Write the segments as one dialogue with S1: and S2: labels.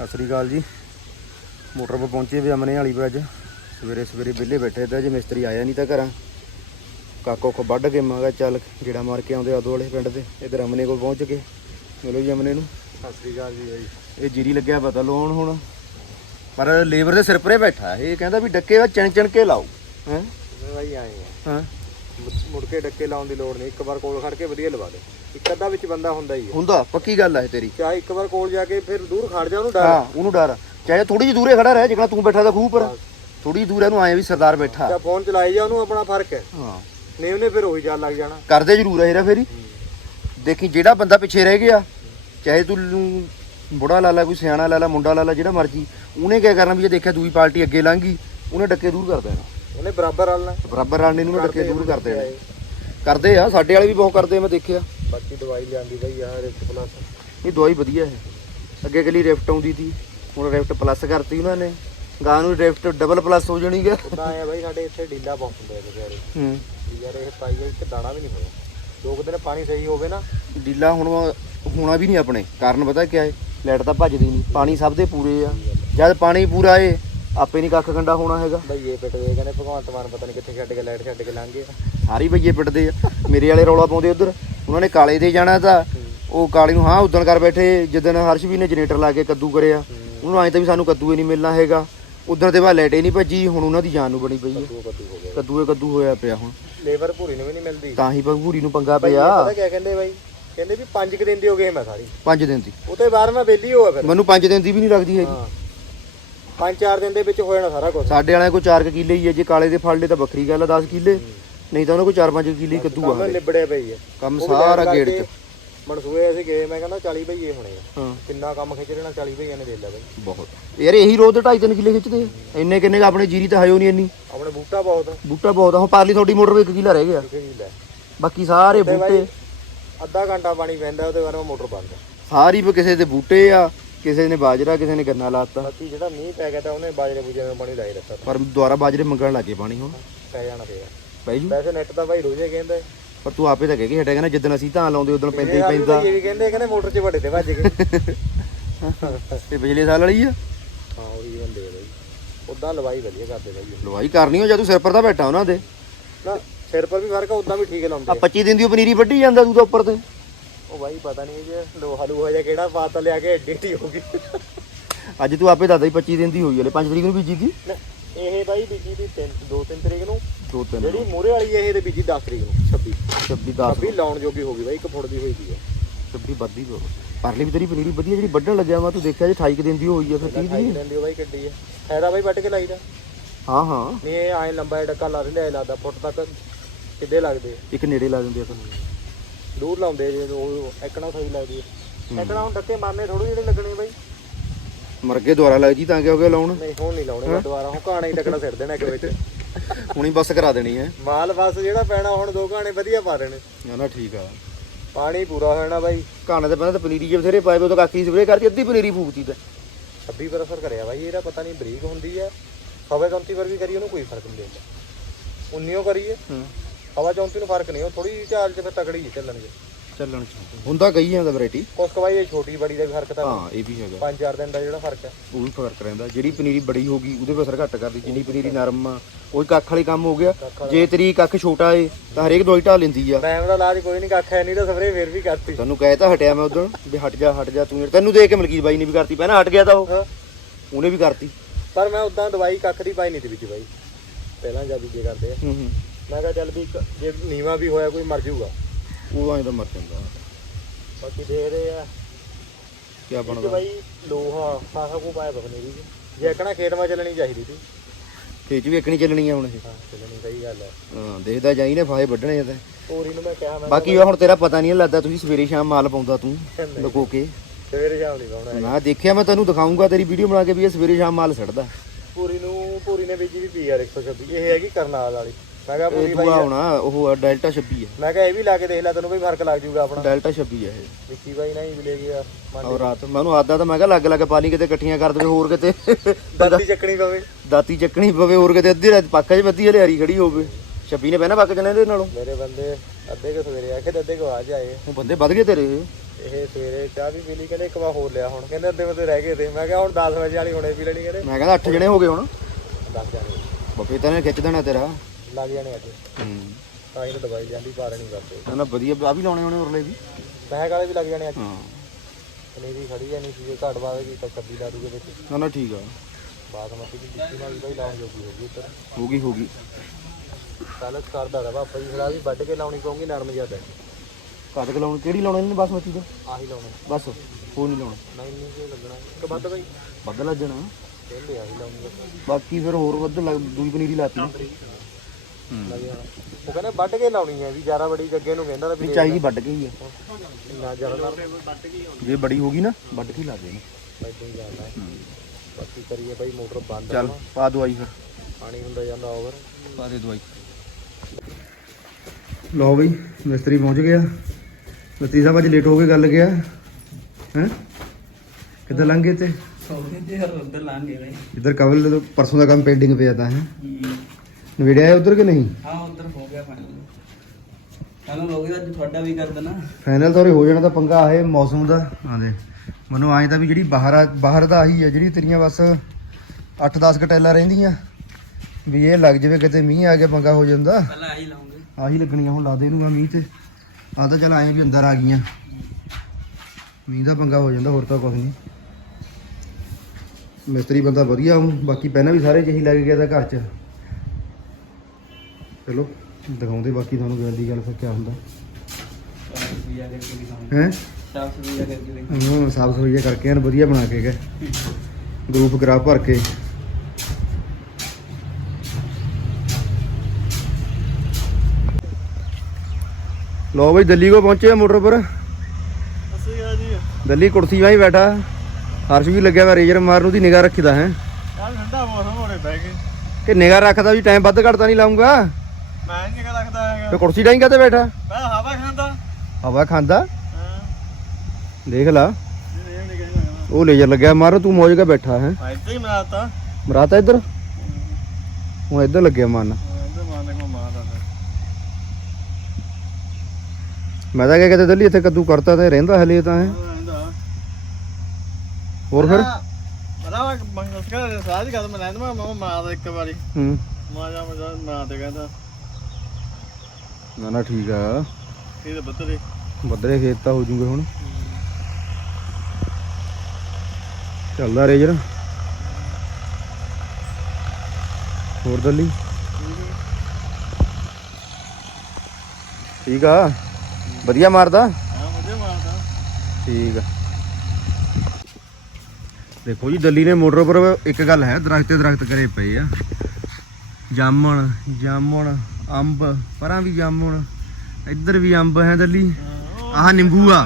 S1: ਸਤਿ ਸ੍ਰੀ ਅਕਾਲ ਜੀ। ਮੋਟਰ 'ਤੇ ਪਹੁੰਚੇ ਵੀ ਅਮਨੇ ਵਾਲੀ ਪੇ ਅੱਜ ਸਵੇਰੇ ਸਵੇਰੇ ਵਿਹਲੇ ਬੈਠੇ ਤੇ ਅੱਜ ਮਿਸਤਰੀ ਆਇਆ ਨਹੀਂ ਤਾਂ ਘਰਾਂ। ਕਾਕੋ ਕੋ ਵੱਢ ਕੇ ਮਾਗਾ ਚੱਲ ਗੇੜਾ ਮਾਰ ਕੇ ਆਉਂਦੇ ਆਦੋ ਵਾਲੇ ਪਿੰਡ ਤੇ। ਇਧਰ ਅਮਨੇ ਕੋਲ ਪਹੁੰਚ ਕੇ ਮਿਲੋ ਜੀ ਅਮਨੇ ਨੂੰ।
S2: ਸਤਿ ਸ੍ਰੀ ਅਕਾਲ ਜੀ ਬਾਈ।
S1: ਇਹ ਜੀਰੀ ਲੱਗਿਆ ਪਤਾ ਲਾਉਣ ਹੁਣ। ਪਰ ਲੇਬਰ ਦੇ ਸਿਰ ਪਰੇ ਬੈਠਾ। ਇਹ ਕਹਿੰਦਾ ਵੀ ਡੱਕੇ ਵਾ ਚਣ ਚਣ ਕੇ ਲਾਓ। ਹੈ?
S2: ਬਾਈ ਆਏ
S1: ਹਾਂ।
S2: ਮੁੜ- ਕੇ ਡੱਕੇ ਲਾਉਣ ਦੀ ਲੋੜ ਨਹੀਂ ਇੱਕ ਵਾਰ ਕੋਲ ਖੜ ਕੇ ਵਧੀਆ ਲਵਾ ਦੇ। ਇੱਕ ਅੱਧਾ ਵਿੱਚ ਬੰਦਾ ਹੁੰਦਾ ਹੀ ਹੈ।
S1: ਹੁੰਦਾ ਪੱਕੀ ਗੱਲ ਇਹ ਤੇਰੀ।
S2: ਚਾਹੇ ਇੱਕ ਵਾਰ ਕੋਲ ਜਾ ਕੇ ਫਿਰ ਦੂਰ ਖੜ ਜਾ ਉਹਨੂੰ ਡਰ।
S1: ਹਾਂ ਉਹਨੂੰ ਡਰ। ਚਾਹੇ ਥੋੜੀ ਜਿਹੀ ਦੂਰੇ ਖੜਾ ਰਹਿ ਜਿਕਣਾ ਤੂੰ ਬੈਠਾ ਤਾਂ ਖੂਹ ਪਰ ਥੋੜੀ ਦੂਰ ਇਹਨੂੰ ਆਏ ਵੀ ਸਰਦਾਰ ਬੈਠਾ।
S2: ਜਾਂ ਫੋਨ ਚਲਾਈ ਜਾ ਉਹਨੂੰ ਆਪਣਾ ਫ਼ਰਕ ਹੈ।
S1: ਹਾਂ।
S2: ਨਹੀਂ ਉਹਨੇ ਫਿਰ ਉਹੀ ਚੱਲ ਲੱਗ ਜਾਣਾ।
S1: ਕਰਦੇ ਜ਼ਰੂਰ ਆ ਹੀਰਾ ਫੇਰੀ ਦੇਖੀ ਜਿਹੜਾ ਬੰਦਾ ਪਿੱਛੇ ਰਹਿ ਗਿਆ ਚਾਹੇ ਤੂੰ ਬੁੜਾ ਲਾ ਲਾ ਕੋਈ ਸਿਆਣਾ ਲਾ ਲਾ ਮੁੰਡਾ ਲਾ ਲਾ ਜਿਹੜਾ ਮਰਜ਼ੀ ਉਹਨੇ ਕੀ ਕਰਨਾ ਵੀ ਜੇ ਦੇਖਿਆ ਦੂਜੀ ਪਾਰਟੀ ਅੱਗੇ ਲੰਘੀ ਉਹਨੇ ਡੱਕੇ ਦੂਰ ਕਰ ਦੇਣਾ।
S2: ਉਹਨੇ ਬਰਾਬਰ ਰਲਣਾ
S1: ਬਰਾਬਰ ਰਾਣੇ ਨੂੰ ਡੱਕੇ ਦੂਰ ਕਰ ਦੇਣਾ ਕਰਦੇ ਆ ਸਾਡੇ ਵਾਲੇ ਵੀ ਬਹੁਤ ਕਰਦੇ ਆ ਮੈਂ ਦੇਖਿਆ।
S2: ਬਾਕੀ ਦਵਾਈ ਲਿਆਂਦੀ ਬਾਈ ਆਹ ਰਿਫਟ ਪਲੱਸ।
S1: ਇਹ ਦਵਾਈ ਵਧੀਆ ਹੈ। ਅੱਗੇ ਕੱਲੀ ਰਿਫਟ ਆਉਂਦੀ ਸੀ ਹੁਣ ਰਿਫਟ ਪਲੱਸ ਕਰਤੀ ਉਹਨਾਂ ਨੇ। ਗਾਂ ਨੂੰ ਰਿਫਟ ਡਬਲ ਪਲੱਸ ਹੋ ਜਾਣੀ ਗਾ।
S2: ਉਦਾਂ ਆਇਆ ਬਾਈ ਸਾਡੇ ਇੱਥੇ ਢੀਲਾ ਪੰਪ ਹੁੰਦੇ ਆ ਵਿਚਾਰੇ
S1: ਹੂੰ।
S2: ਯਾਰ ਇਹ ਪਾਈ ਇੱਕ ਦਾਣਾ ਵੀ ਨਹੀਂ ਹੋਇਆ। ਦੋ ਕੁ ਦਿਨ ਪਾਣੀ ਸਹੀ ਹੋਵੇ ਨਾ।
S1: ਡੀਲਾ ਹੁਣ ਹੋਣਾ ਵੀ ਨਹੀਂ ਆਪਣੇ। ਕਾਰਨ ਪਤਾ ਕੀ ਹੈ ਲਾਈਟ ਤਾਂ ਭੱਜਦੀ ਨਹੀਂ। ਪਾਣੀ ਸਭ ਦੇ ਪੂਰੇ ਆ। ਜਦ ਪਾਣੀ ਪੂਰਾ ਏ ਆਪੇ ਨਹੀਂ ਕੱਖ ਕੰਡਾ ਹੋਣਾ ਹੈਗਾ।
S2: ਬਈ ਇਹ ਪਿੱਟ ਦੇ ਕਹਿੰਦੇ ਭਗਵੰਤ ਮਾਨ ਪਤਾ ਨਹੀਂ ਕਿੱਥੇ ਛੱਡ ਕੇ ਲਾਈਟ ਛੱਡ ਕੇ ਲੰਘ ਗਿਆ।
S1: ਸਾਰੇ ਭਈਏ ਪਿੱਟਦੇ ਆ। ਮੇਰੇ ਵਾਲੇ ਰੌਲਾ ਪਾਉਂਦੇ ਉਧਰ। ਉਹਨਾਂ ਨੇ ਕਾਲੇ ਦੇ ਜਾਣਾ ਤਾਂ ਉਹ ਕਾਲੇ ਨੂੰ ਹਾਂ ਉਦਣ ਕਰ ਬੈਠੇ ਜਿੱਦਣ ਹਰਸ਼ਵੀਰ ਨੇ ਜਨਰੇਟਰ ਲਾ ਕੇ ਕੱਦੂ ਕਰਿਆ। ਉਹਨੂੰ ਐਂ ਤਾਂ ਵੀ ਸਾਨੂੰ ਕੱਦੂ ਹੀ ਨਹੀਂ ਮਿਲਣਾ ਹੈਗਾ। ਉਦੋਂ ਤੇ ਬਾਅਦ ਲਾਈਟ ਹੀ ਨਹੀਂ ਭੱਜੀ ਹੁਣ ਉਹਨਾਂ ਦੀ ਜਾਨ ਨੂੰ ਬਣੀ ਪਈ ਹੈ
S2: ਕੱਦੂ ਕੱਦੂ
S1: ਹੋਇਆ ਪਿਆ ਹੁਣ।
S2: ਲੇਬਰ ਪੂਰੀ ਨੂੰ ਵੀ ਨਹੀਂ ਮਿਲਦੀ।
S1: ਤਾਂ ਹੀ ਭਗਪੂਰੀ ਨੂੰ ਪੰਗਾ ਪਿਆ।
S2: ਪਤਾ ਕੀ ਕਹਿੰਦੇ ਬਾਈ? ਕਹਿੰਦੇ ਵੀ 5 ਕਿ ਦਿਨ ਦੀ ਹੋ ਗਈ ਮੈਂ ਸਾਰੀ।
S1: ਪੰਜ ਦਿਨ ਦੀ।
S2: ਉਹ ਤੋਂ ਬਾਅਦ ਮੈਂ ਵਿਹਲੀ ਹੋਇਆ ਫਿਰ।
S1: ਮੈਨੂੰ ਪੰਜ ਦਿਨ ਦੀ ਵੀ ਨਹੀਂ ਲੱਗਦੀ ਹੈਗੀ।
S2: ਪੰਜ ਚਾਰ ਦਿਨ ਦੇ ਵਿੱਚ ਹੋ ਜਾਣਾ ਸਾਰਾ ਕੁਝ
S1: ਸਾਡੇ ਵਾਲਿਆਂ ਕੋਲ 4 ਕਿੱਲੇ ਹੀ ਹੈ ਜੇ ਕਾਲੇ ਦੇ ਫੜ ਲਏ ਤਾਂ ਵੱਖਰੀ ਗੱਲ ਆ 10 ਕਿੱਲੇ। ਨਹੀਂ ਤਾਂ ਉਹਨਾਂ ਕੋਲ 4-5 ਕਿੱਲੇ ਹੀ ਕੱਦੂ
S2: ਕੰਮ
S1: ਆ
S2: ਨਿਬੜਿਆ ਪਈ ਹੈ
S1: ਕੰਮ
S2: ਉਹ ਵੀ
S1: ਸਾਰਾ
S2: ਲੈਣ
S1: ਗੇੜ
S2: ਕਰਕੇ
S1: ਚ।
S2: ਮਨਸੂਏ ਅਸੀਂ ਗਏ ਮੈਂ ਕਹਿੰਦਾ 40 ਭਈਏ ਹੋਣੇ ਆ।
S1: ਹਾਂ।
S2: ਕਿੰਨਾ ਕੰਮ ਖਿੱਚ ਲੈਣਾ 40 ਭਈਆਂ ਨੇ ਦੇ ਲਿਆ ਬਾਈ।
S1: ਬਹੁਤ। ਯਾਰ ਇਹੀ ਰੋਜ਼ ਦੇ 2.5 ਕਿੱਲੇ ਖਿੱਚਦੇ ਆ। ਇੰਨੇ ਕਿੰਨੇ ਆਪਣੇ ਜੀਰੀ ਤਾਂ ਹਯੋ ਨਹੀਂ ਇੰਨੀ।
S2: ਆਪਣੇ ਬੂਟਾ ਬਹੁਤ ਆ।
S1: ਬੂਟਾ ਬਹੁਤ ਆ ਹੁਣ ਪਾਰਲੀ ਤੁਹਾਡੀ ਮੋਟਰ ਵਿੱਚ ਕਿੱਲਾ ਰਹਿ ਗਿਆ। ਬਾਕੀ ਸਾਰੇ ਬੂਟੇ।
S2: ਅੱਧਾ ਘੰਟਾ ਪਾਣੀ ਪੈਂਦਾ ਉਹਦੇ ਬਾਅਦ ਮੋਟਰ ਬੰਦ
S1: ਸਾਰੀ ਕਿਸੇ ਦੇ ਬੂਟੇ ਆ ਕਿਸੇ ਨੇ ਬਾਜਰਾ ਕਿਸੇ ਨੇ ਗੰਨਾ ਲਾਤਾ।
S2: ਬਾਕੀ ਜਿਹੜਾ ਮੀਂਹ ਪੈ ਗਿਆ ਤਾਂ ਉਹਨੇ ਬਾਜਰੇ ਬੂਜਰੇ ਨੂੰ ਪਾਣੀ ਲਾਈ ਰੱਖਿਆ।
S1: ਪਰ ਦੁਆਰਾ ਬਾਜਰੇ ਮੰਗਣ ਲੱਗੇ ਪਾਣੀ ਹੁਣ।
S2: ਪੈ ਜਾਣਾ ਪਿਆ
S1: ਪੈ ਜੂ।
S2: ਵੈਸੇ ਨੈਟ ਤਾਂ ਭਾਈ ਰੋਜ਼ੇ ਕਹਿੰਦੇ।
S1: ਪਰ ਤੂੰ ਆਪੇ ਤਾਂ ਕਹਿ ਕੇ ਹਟਿਆ ਕਹਿੰਦਾ ਜਿੱਦਣ ਅਸੀਂ ਧਾਨ ਲਾਉਂਦੇ ਉਦੋਂ ਪੈਂਦਾ ਹੀ
S2: ਇਹ
S1: ਪੈਂਦਾ।
S2: ਵੀ ਕਹਿੰਦੇ ਕਹਿੰਦੇ ਮੋਟਰ 'ਚ ਵੱਡੇ ਤੇ ਭੱਜ ਗਏ
S1: ਤੇ ਪਿਛਲੇ ਸਾਲ ਵਾਲੀ ਆ।
S2: ਹਾਂ ਉਹੀ ਬੰਦੇ ਬਾਈ। ਉਦਾਂ ਲਵਾਈ ਵਧੀਆ ਕਰਦੇ ਉਹ।
S1: ਲਵਾਈ ਕਰਨੀ ਹੋ ਜਾਂ ਤੂੰ ਸਿਰ ਪਰ ਤਾਂ ਬੈਠਾ ਉਹਨਾਂ ਦੇ।
S2: ਨਾ ਸਿਰ ਪਰ ਵੀ ਫ਼ਰਕ ਆ ਉਦਾਂ ਵੀ ਠੀਕ ਲਾਉਂਦੇ
S1: ਆ।
S2: ਆ।
S1: 25 ਦਿਨ ਦੀ ਉਹ ਪਨੀਰੀ ਵੱਢੀ ਜਾਂਦਾ ਤੂੰ ਤਾਂ ਉੱਪਰ ਤੇ।
S2: ਉਹ ਬਾਈ ਪਤਾ ਨਹੀਂ ਜੇ ਲੋਹਾ ਲੂਹਾ ਜਾਂ ਕਿਹੜਾ ਪਾਤ ਲਿਆ ਕੇ ਐਡੀ ਟੀ ਹੋ ਗਈ।
S1: ਅੱਜ ਤੂੰ ਆਪੇ ਦੱਸਦਾ ਹੀ 25 ਦਿਨ ਦੀ ਹੋਈ ਹਲੇ 5 ਤਰੀਕ ਨੂੰ ਬੀਜੀ ਦੀ?
S2: ਨਾ, ਇਹ ਬਾਈ ਬੀਜੀ ਦੀ 3 2 3 ਤਰੀਕ ਨੂੰ।
S1: ਦੋ ਤਿੰਨ
S2: ਜਿਹੜੀ ਮੂਰੇ ਵਾਲੀ ਇਹ ਤੇ ਬੀਜੀ 10 ਤਰੀਕ ਨੂੰ 26
S1: 26 10
S2: 26 ਲਾਉਣ ਜੋਗੀ ਹੋ ਗਈ ਬਾਈ ਇੱਕ ਫੁੱਟ ਦੀ ਹੋਈ ਦੀ ਹੈ
S1: 26 ਵੱਧੀ ਹੋ ਪਰਲੀ ਵੀ ਤੇਰੀ ਪਨੀਰੀ ਵਧੀਆ ਜਿਹੜੀ ਵੱਢਣ ਲੱਗਿਆ ਵਾ ਤੂੰ ਦੇਖਿਆ ਜੇ 28 ਕੁ ਦਿਨ ਦੀ ਹੋਈ ਆ ਫਿਰ 30
S2: ਖਾਈ
S1: ਦੀ
S2: ਲੈਂਦੀ ਉਹ ਬਾਈ ਕਿੱਡੀ ਹੈ ਫਾਇਦਾ ਬਾਈ ਵੱਟ ਕੇ ਲਾਈਦਾ।
S1: ਹਾਂ ਹਾਂ।
S2: ਨਹੀਂ ਇਹ ਐ ਲੰਬਾ ਡੱਕਾ ਲਾ ਦਿੰਦੇ ਐ ਲੱਗਦਾ ਫੁੱਟ ਤੱਕ ਕਿੱਦੇ ਲੱਗਦੇ ਆ।
S1: ਇੱਕ ਨੇੜੇ ਲਾ ਦਿੰਦੇ ਆ ਤਾਂ
S2: ਦੂਰ ਲਾਉਂਦੇ ਜੇ ਉਹ ਐਕਣਾ ਸਹੀ ਲੱਗਦੀ ਹੈ। ਐਕਣਾ ਹੁਣ ਡੱਕੇ ਮਾਰਨੇ ਥੋੜੀ ਜਿਹੜੇ ਲੱਗਣੇ ਬਾਈ।
S1: ਮਰਗੇ ਦੁਆਰਾ ਲੱਗ ਜੀ ਤਾਂ ਕਿ ਹੋ ਗਿਆ ਲਾਉਣ।
S2: ਨਹੀਂ ਹੁਣ ਨਹੀਂ ਲਾਉਣੇ ਮੈਂ ਦੁਬਾਰਾ ਹੁਣ ਘਾਣਾ ਹੀ ਡੱਕਣਾ ਸਿੱਟ ਦੇਣਾ ਇੱਕ ਵਿੱਚ।
S1: ਹੁਣੀ ਬੱਸ ਕਰਾ ਦੇਣੀ ਹੈ।
S2: ਮਾਲ ਬਸ ਜਿਹੜਾ ਪੈਣਾ ਹੁਣ ਦੋ ਘਾਣੇ ਵਧੀਆ ਪਾ ਦੇਣੇ।
S1: ਨਾ ਨਾ ਠੀਕ ਆ।
S2: ਪਾਣੀ ਪੂਰਾ ਹੋ ਜਾਣਾ ਬਾਈ।
S1: ਕਾਣੇ ਦੇ ਪਹਿਲਾਂ ਤਾਂ ਪਨੀਰੀ ਜੇ ਬਥੇਰੇ ਪਾਏ ਉਹ ਤਾਂ ਕਾਕੀ ਸਪਰੇ ਕਰਦੀ ਅੱਧੀ ਪਨੀਰੀ ਫੂਕਤੀ ਤੇ।
S2: 26 ਪਰ ਅਸਰ ਕਰਿਆ ਬਾਈ ਇਹਦਾ ਪਤਾ ਨਹੀਂ ਬਰੀਕ ਹੁੰਦੀ ਹੈ ਹਵਾ 34 ਪਰ ਵੀ ਕਰੀ ਉਹਨੂੰ ਕੋਈ ਫ਼ਰਕ ਨਹੀਂ ਪੈਂਦਾ। 19 ਕਰੀਏ।
S1: ਹਾਂ।
S2: ਹਵਾ 34 ਨੂੰ ਫ਼ਰਕ ਨਹੀਂ ਉਹ ਥੋੜੀ ਜਿਹੀ ਝਾੜ ਚ ਫਿਰ ਤਕੜੀ ਹੀ ਚੱਲਣਗੇ
S1: ਚੱਲਣ ਚ। ਹੁੰਦਾ ਕਈ ਜਾਂਦਾ ਵੈਰਾਈਟੀ
S2: ਕੁਛ ਕੁ ਬਾਈ ਇਹ ਛੋਟੀ ਬੜੀ ਦਾ ਵੀ ਫ਼ਰਕ ਤਾਂ
S1: ਹਾਂ ਇਹ ਵੀ ਹੈਗਾ।
S2: 5-4 ਦਿਨ ਦਾ ਜਿਹੜਾ ਫ਼ਰਕ ਹੈ।
S1: ਉਹ ਵੀ ਫ਼ਰਕ ਰਹਿੰਦਾ। ਜਿਹੜੀ ਪਨੀਰੀ ਬੜੀ ਹੋ ਗਈ ਉਹਦੇ 'ਤੇ ਅਸਰ ਘੱਟ ਕਰਦੀ। ਜਿੰਨੀ ਪਨੀਰੀ ਨਰਮ ਆ ਉਹ ਕੱਖ ਵਾਲੀ ਕੰਮ ਹੋ ਗਿਆ। ਜੇ ਤੇਰੀ ਕੱਖ ਛੋਟਾ ਏ ਤਾਂ ਹਰੇਕ ਦਵਾਈ ਢਾ ਲੈਂਦੀ ਆ।
S2: ਟਾਈਮ ਦਾ ਇਲਾਜ ਕੋਈ ਨਹੀਂ ਕੱਖ ਹੈ ਨਹੀਂ ਤਾਂ ਸਪਰੇ ਫੇਰ ਵੀ ਕਰਤੀ।
S1: ਤੈਨੂੰ ਕਹਿ ਤਾਂ ਹਟਿਆ ਮੈਂ ਉਦੋਂ ਵੀ ਹਟ ਜਾ ਹਟ ਜਾ ਤੂੰ। ਯਾਰ ਤੈਨੂੰ ਦੇਖ ਕੇ ਮਲਕੀਤ ਬਾਈ ਨੇ ਵੀ ਕਰਤੀ। ਪਹਿਲਾਂ ਹਟ ਗਿਆ ਤਾਂ ਉਹ। ਉਹਨੇ ਵੀ ਕਰਤੀ।
S2: ਪਰ ਮੈਂ ਉਦਾਂ ਦਵਾਈ ਕੱਖ ਦੀ ਪਾਈ ਨਹੀਂ ਤੇ ਵਿੱਚ ਬਾਈ। ਪਹਿਲਾਂ ਜਾ ਬੀਜੇ ਕਰਦੇ ਆ।
S1: ਹੂੰ ਹੂੰ।
S2: ਮੈਂ ਕਿਹਾ ਚੱਲ ਵੀ ਇੱਕ- ਜੇ ਨੀਵਾ ਵੀ ਹੋਇਆ ਕੋਈ ਮਰ ਜਾਊਗਾ।
S1: ਉਹ ਐਂ ਤਾਂ ਮਰ ਜਾਂਦਾ।
S2: ਬਾਕੀ ਦੇਖਦੇ ਆ।
S1: ਕੀ
S2: ਕਿ
S1: ਬਣਦਾ
S2: ਬਾਈ ਲੋਹਾ ਸਾਸਾ ਕੋ ਪਾਇਆ ਬਖਨੇਰੀ ਜੀ ਜੇ ਕਹਣਾ ਖੇਤ ਮਾ ਚੱਲਣੀ ਚਾਹੀਦੀ ਸੀ।
S1: ਖੇਚ ਵੀ ਇੱਕ ਨਹੀਂ ਚੱਲਣੀ ਆ ਹੁਣ ਇਹ।
S2: ਹਾਂ ਚੱਲਣੀ ਸਹੀ ਗੱਲ ਹੈ
S1: ਹਾਂ ਦੇਖਦਾ ਜਾਈ ਨੇ ਫਾਹੇ ਵੱਢਣੇ ਆ ਤਾਂ।
S2: ਪੂਰੀ ਨੂੰ ਮੈਂ ਕਿਹਾ ਮੈਂ
S1: ਬਾਕੀ ਉਹ ਹੁਣ ਤੇਰਾ ਪਤਾ ਨਹੀਂ ਲੱਗਦਾ ਤੁਸੀਂ ਸਵੇਰੇ ਸ਼ਾਮ ਮਾਲ ਪਾਉਂਦਾ ਤੂੰ
S2: ਨਹੀਂ।
S1: ਲੁਕੋ ਕੇ
S2: ਸਵੇਰੇ ਸ਼ਾਮ ਨਹੀਂ ਪਾਉਣਾ।
S1: ਮੈਂ ਦੇਖਿਆ ਮੈਂ ਤੈਨੂੰ ਦਿਖਾਉਂਗਾ ਤੇਰੀ ਵੀਡੀਓ ਬਣਾ ਕੇ ਵੀ ਇਹ ਸਵੇਰੇ ਸ਼ਾਮ ਮਾਲ ਸੜਦਾ।
S2: ਪੂਰੀ ਨੂੰ ਪੂਰੀ ਨੇ ਬੀਜੀ ਵੀ ਪੀਆਰ 126 ਇਹ ਹੈਗੀ ਕਰਨਾਲ ਵਾਲੀ। ਮੈਂ ਕਿਹਾ ਪੂਰੀ
S1: ਇਹ
S2: ਬਾਈ
S1: ਦੂਆ ਹੋਣਾ ਉਹ ਆ ਡੈਲਟਾ 26 ਹੈ
S2: ਮੈਂ ਕਿਹਾ ਇਹ ਵੀ ਲਾ ਕੇ ਦੇਖ ਲੈ ਤੈਨੂੰ ਕੋਈ ਫ਼ਰਕ ਲੱਗ ਜਾਊਗਾ ਆਪਣਾ।
S1: ਡੈਲਟਾ 26 ਹੈ ਇਹ।
S2: ਵਿੱਕੀ ਬਾਈ ਨਹੀਂ ਮਿਲੇ ਗਿਆ ਮੰਨ
S1: ਔਰ ਰਾਤ ਮੈਂ ਉਹਨੂੰ ਆਦਾ ਤਾਂ ਮੈਂ ਕਿਹਾ ਲੱਗ ਲੱਗ ਪਾਲੀ ਕਿਤੇ ਇਕੱਠੀਆਂ ਕਰ ਦੇਵੇ ਹੋਰ ਕਿਤੇ।
S2: ਦਾਦੀ ਚੱਕਣੀ ਪਵੇ।
S1: ਦਾਤੀ ਚੱਕਣੀ ਪਵੇ ਹੋਰ ਕਿਤੇ ਅੱਧੀ ਰਾਤ ਪੱਕਾ 'ਚ ਬੱਤੀ ਹਲਿਆਰੀ ਖੜੀ ਹੋਵੇ। 26 ਨੇ ਪਹਿਨਾ ਪੱਕ ਜਣੇ ਇਹਦੇ ਨਾਲੋਂ।
S2: ਮੇਰੇ ਬੰਦੇ ਅੱਧੇ ਕੁ ਸਵੇਰੇ ਆ ਕੇ ਤੇ ਅੱਧੇ ਕੁ ਆ ਜਾਏ
S1: ਉਹ ਬੰਦੇ ਵੱਧ ਗਏ ਤੇਰੇ।
S2: ਇਹ ਸਵੇਰੇ ਚਾਹ ਵੀ ਪੀ ਲਈ ਕਹਿੰਦੇ ਇੱਕ ਵਾਰ ਹੋਰ ਲਿਆ ਹੁਣ। ਕਹਿੰਦੇ ਅੱਧੇ ਬੰਦੇ ਰਹਿ ਗਏ ਤੇ। ਮੈਂ ਕਿਹਾ ਹੁਣ 10 ਵਜੇ ਵਾਲੀ ਹੁਣੇ ਪੀ ਲੈਣੀ ਕਹਿੰਦੇ।
S1: ਮੈਂ ਕਹਿੰਦਾ 8 ਜਣੇ ਹੋ ਗਏ ਹੁਣ।
S2: 10 ਜਾਣੇ।
S1: ਬੱਫੇ ਤਾਂ ਨੇ ਖਿੱਚ ਦੇਣਾ ਤੇਰਾ।
S2: ਲੱਗ ਜਾਣੇ ਅੱਜ?
S1: ਹੂੰ।
S2: ਤਾਂ ਹੀ ਤਾਂ ਦਵਾਈ ਜਾਂਦੀ ਪਾਰ ਨਹੀਂ ਕਰਦੇ
S1: ਕਹਿੰਦਾ ਵਧੀਆ ਆ ਵੀ ਲਾਉਣੇ ਹੋਣੇ ਉਰਲੇ ਵੀ।
S2: ਮਹਿਕ ਵਾਲੇ ਵੀ ਲੱਗ ਜਾਣੇ ਅੱਜ?
S1: ਹਾਂ।
S2: ਪਨੀਰੀ ਖੜੀ ਜਾਣੀ ਸੀ ਜੇ ਘੱਟ ਵਾਵੇਗੀ ਤਾਂ ਕੱਬੀ ਲਾ ਦੂਗੇ ਵਿੱਚ।
S1: ਨਾ ਨਾ ਠੀਕ ਆ।
S2: ਬਾਸਮਤੀ ਦੀ ਟਿੱਕੀ ਨਾਲ ਵੀ ਲਾਉਣ ਜੋਗੀ ਹੋਗੀ ਉੱਤਰ
S1: ਹੋ ਗਈ ਹੋ ਗਈ।
S2: ਕੱਲ ਕਰਦਾ ਪਾਪਾ ਜੀ ਖੜਾ ਵੀ ਵੱਢ ਕੇ ਲਾਉਣੀ ਪਊਗੀ ਨਰਮ ਜ਼ਿਆਦਾ
S1: ਕਦ ਲਾਉਣ ਕਿਹੜੀ ਲਾਉਣੀ ਨੇ ਬਾਸਮਤੀ ਦਾ
S2: ਆਹੀ ਲਾਉਣਾ।
S1: ਬਸ ਹੋਰ ਨਹੀਂ ਲਾਉਣਾ।
S2: ਨਹੀਂ ਨਹੀਂ ਲੱਗਣਾ। ਵੱਧ ਕਹਿੰਦੇ ਆਹੀ
S1: ਬਾਕੀ ਫਿਰ ਹੋਰ ਵੱਧ ਲੱਗ ਦੂਈ ਪਨੀਰੀ ਲਾਤੀ।
S2: ਉਹ ਕਹਿੰਦਾ ਵੱਢ ਕੇ ਲਾਉਣੀ ਹੈ ਵੀ ਜ਼ਿਆਦਾ ਬੜੀ ਜੱਗੇ ਨੂੰ ਕਹਿੰਦਾ ਵੀ
S1: ਵੀ ਚਾਹੀਦੀ ਵੱਢ ਕੇ ਹੀ ਆ।
S2: ਨਾ ਜ਼ਿਆਦਾ ਕੇ
S1: ਜੇ ਬੜੀ ਹੋ ਗਈ ਨਾ ਵੱਢ ਕੇ ਲਾ ਦੇਣੀ।
S2: ਇਦਾਂ ਹੀ ਜਾਂਦਾ ਹੈ। ਬਾਕੀ ਕਰੀਏ ਬਾਈ ਮੋਟਰ ਬੰਦ
S1: ਚੱਲ। ਪਾ ਦਵਾਈ ਫਿਰ।
S2: ਪਾਣੀ ਹੁੰਦਾ ਜਾਂਦਾ ਓਵਰ
S1: ਪਾ ਦੇ ਦਵਾਈ। ਲਓ ਬਈ ਮਿਸਤਰੀ ਪਹੁੰਚ ਗਿਆ। ਮਿਸਤਰੀ ਸਾਹਿਬ ਅੱਜ ਲੇਟ ਹੋ ਗਏ ਗੱਲ ਗਿਆ ਹੈ? ਕਿੱਦਾਂ ਲੰਘ ਤੇ
S3: ਸੌਦੇ ਤੇ ਹਰ ਉਧਰ ਲਾਂਗੇ ਬਈ।
S1: ਇਧਰ ਕਵਲ ਦਾ ਪਰਸੋਂ ਦਾ ਕੰਮ ਪੈਂਡਿੰਗ ਪਿਆ ਤਾਂ ਹੈ। ਨਵੇੜਿਆ ਹੈ ਉਧਰ ਕਿ ਨਹੀਂ?
S3: ਹਾਂ ਉਧਰ ਹੋ ਗਿਆ ਪਾਣੀ ਸਾਨੂੰ ਲੋਗੇ ਅੱਜ ਤੁਹਾਡਾ ਵੀ ਕਰ ਦੇਣਾ।
S1: ਫਾਈਨਲ ਤਾਂ ਉਰੇ ਹੋ ਜਾਣਾ ਤਾਂ ਪੰਗਾ ਹੈ ਮੌਸਮ ਦਾ। ਹਾਂ ਦੇ ਮੈਨੂੰ ਆਏ ਤਾਂ ਵੀ ਜਿਹੜੀ ਬਾਹਰ ਆ ਬਾਹਰ ਦਾ ਆਹੀ ਹੈ ਜਿਹੜੀ ਤੇਰੀਆਂ ਬਸ 8-10 ਕਟੈਲਾਂ ਰਹਿੰਦੀਆਂ ਵੀ ਇਹ ਲੱਗ ਜਾਵੇ ਕਿਤੇ ਮੀਂਹ ਆ ਗਿਆ ਪੰਗਾ ਹੋ ਜਾਂਦਾ।
S3: ਪਹਿਲਾਂ ਆਹੀ ਲਾਉਂਗੇ।
S1: ਆਹੀ ਲੱਗਣੀਆਂ ਹੁਣ ਲਾ ਦੇ ਇਹਨੂੰ ਆ ਮੀਂਹ ਤੇ। ਆ ਤਾਂ ਚੱਲ ਆਏ ਵੀ ਅੰਦਰ ਆ ਗਈਆਂ। ਮੀਂਹ ਦਾ ਪੰਗਾ ਹੋ ਜਾਂਦਾ ਹੋਰ ਤਾਂ ਕੁਝ ਨਹੀਂ। ਮਿਸਤਰੀ ਬੰਦਾ ਵਧੀਆ ਹੁਣ ਬਾਕੀ ਪਹਿਲਾਂ ਵੀ ਸਾਰੇ ਜਿਹੀ ਲੱਗ ਗਿਆ ਤਾਂ ਘਰ 'ਚ। ਚਲੋ ਦਿਖਾਉਂਦੇ ਬਾਕੀ ਤੁਹਾਨੂੰ ਗੱਲ ਦੀ ਗੱਲ ਫਿਰ ਕੀ ਹੁੰਦਾ। ਹੈ?
S3: ਸਾਫ਼ ਸਬਜ਼ੀਆ ਕਰਕੇ
S1: ਹਾਂ ਸਾਫ਼ ਜਿਹਾ ਕਰਕੇ ਐਨ ਵਧੀਆ ਬਣਾ ਕੇ ਗਏ। ਗਰੂਪ ਗਰਾਫ ਭਰ ਕੇ। ਲੋ ਬਈ ਦਿੱਲੀ ਕੋ ਪਹੁੰਚੇ ਮੋਟਰ ਪਰ।
S2: ਅਸੀਂ ਆ ਜੀ
S1: ਦਿੱਲੀ ਕੁਰਸੀ ਵਾਂ ਹੀ ਬੈਠਾ। ਹਰਸ਼ ਵੀ ਲੱਗਿਆ ਵਾ ਰੇਜਰ ਮਾਰਨ ਨੂੰ ਦੀ ਨਿਗਾਹ ਰੱਖੀਦਾ ਹੈ।
S2: ਕੱਲ ਠੰਡਾ ਮੌਸਮ ਹੋਣੇ ਬਹਿ ਗਏ
S1: ਕਿ ਨਿਗਾਹ ਰੱਖਦਾ ਵੀ ਟਾਈਮ ਵੱਧ ਘੱਟ ਤਾਂ ਨਹੀਂ ਲਾਉਂਗਾ
S2: ਮੈਂ ਨਹੀਂ ਕਿ ਲੱਗਦਾ ਹੈਗਾ।
S1: ਤੇ ਕੁਰਸੀ ਡਾਈ ਕਾਤੇ ਬੈਠਾ?
S2: ਮੈਂ ਹਵਾ ਖਾਂਦਾ।
S1: ਹਵਾ ਖਾਂਦਾ?
S2: ਹਾਂ।
S1: ਦੇਖ ਲਾ।
S2: ਇਹ ਨਹੀਂ ਕਹਿੰਦਾ
S1: ਉਹ ਲੇਜਰ ਲੱਗਿਆ। ਮਾਰ ਤੂੰ ਮੌਜ ਕੇ ਬੈਠਾ ਹੈ।
S2: ਮੈਂ ਇੱਥੇ ਹੀ ਮਨਾਤਾ
S1: ਮਰਾਤਾ ਇੱਧਰ? ਹੁਣ ਇੱਧਰ ਲੱਗਿਆ ਮਨ
S2: ਇੱਧਰ ਮਾਰਨੇ ਕੋ ਮਾਰਦਾ
S1: ਮੈਂ ਤਾਂ ਕਿਹਾ ਕਿਤੇ ਦਿੱਲੀ ਇੱਥੇ ਕੱਦੂ ਕਰਤਾ ਤੇ ਰਹਿੰਦਾ ਹਲੇ ਤਾਂ ਹੈ। ਹੋਰ ਫਿਰ?
S2: ਪਤਾ ਵਾ ਮੰਗਸਕਾ ਸਾਜ ਗੱਲ ਮੈਂ ਲੈਂਦਾ ਮੈਂ ਮਾਮਾ ਮਾਰਦਾ ਇੱਕ ਵਾਰੀ।
S1: ਹੂੰ।
S2: ਮਜਾ ਮਾਰ ਤੇ ਕਹਿੰਦਾ।
S1: ਨਾ ਨਾ ਠੀਕ ਆ।
S2: ਇਹ ਤਾਂ ਬੱਤਰੇ
S1: ਬੱਦਰੇ ਖੇਤ ਤਾਂ ਹੋ ਜੂਗੇ ਹੁਣ। ਚੱਲਦਾ ਰੇਜਰ। ਹੋਰ ਦਿੱਲੀ? ਠੀਕ ਆ? ਵਧੀਆ ਮਾਰਦਾ?
S2: ਹਾਂ ਮੁਝੇ ਮਾਰਦਾ।
S1: ਠੀਕ ਆ। ਦੇਖੋ ਜੀ ਦਿੱਲੀ ਨੇ ਮੋਟਰ ਪਰ ਇੱਕ ਗੱਲ ਹੈ ਦਰਖਤ ਤੇ ਦਰਖਤ ਕਰੇ ਪਏ ਆ। ਜਾਮਣ ਜਾਮਣ। ਅੰਬ ਪਰਾਂ ਵੀ ਜਾਮਣ ਇੱਧਰ ਵੀ ਅੰਬ ਹੈ ਦਿੱਲੀ। ਆਹ ਨਿੰਬੂ ਆ।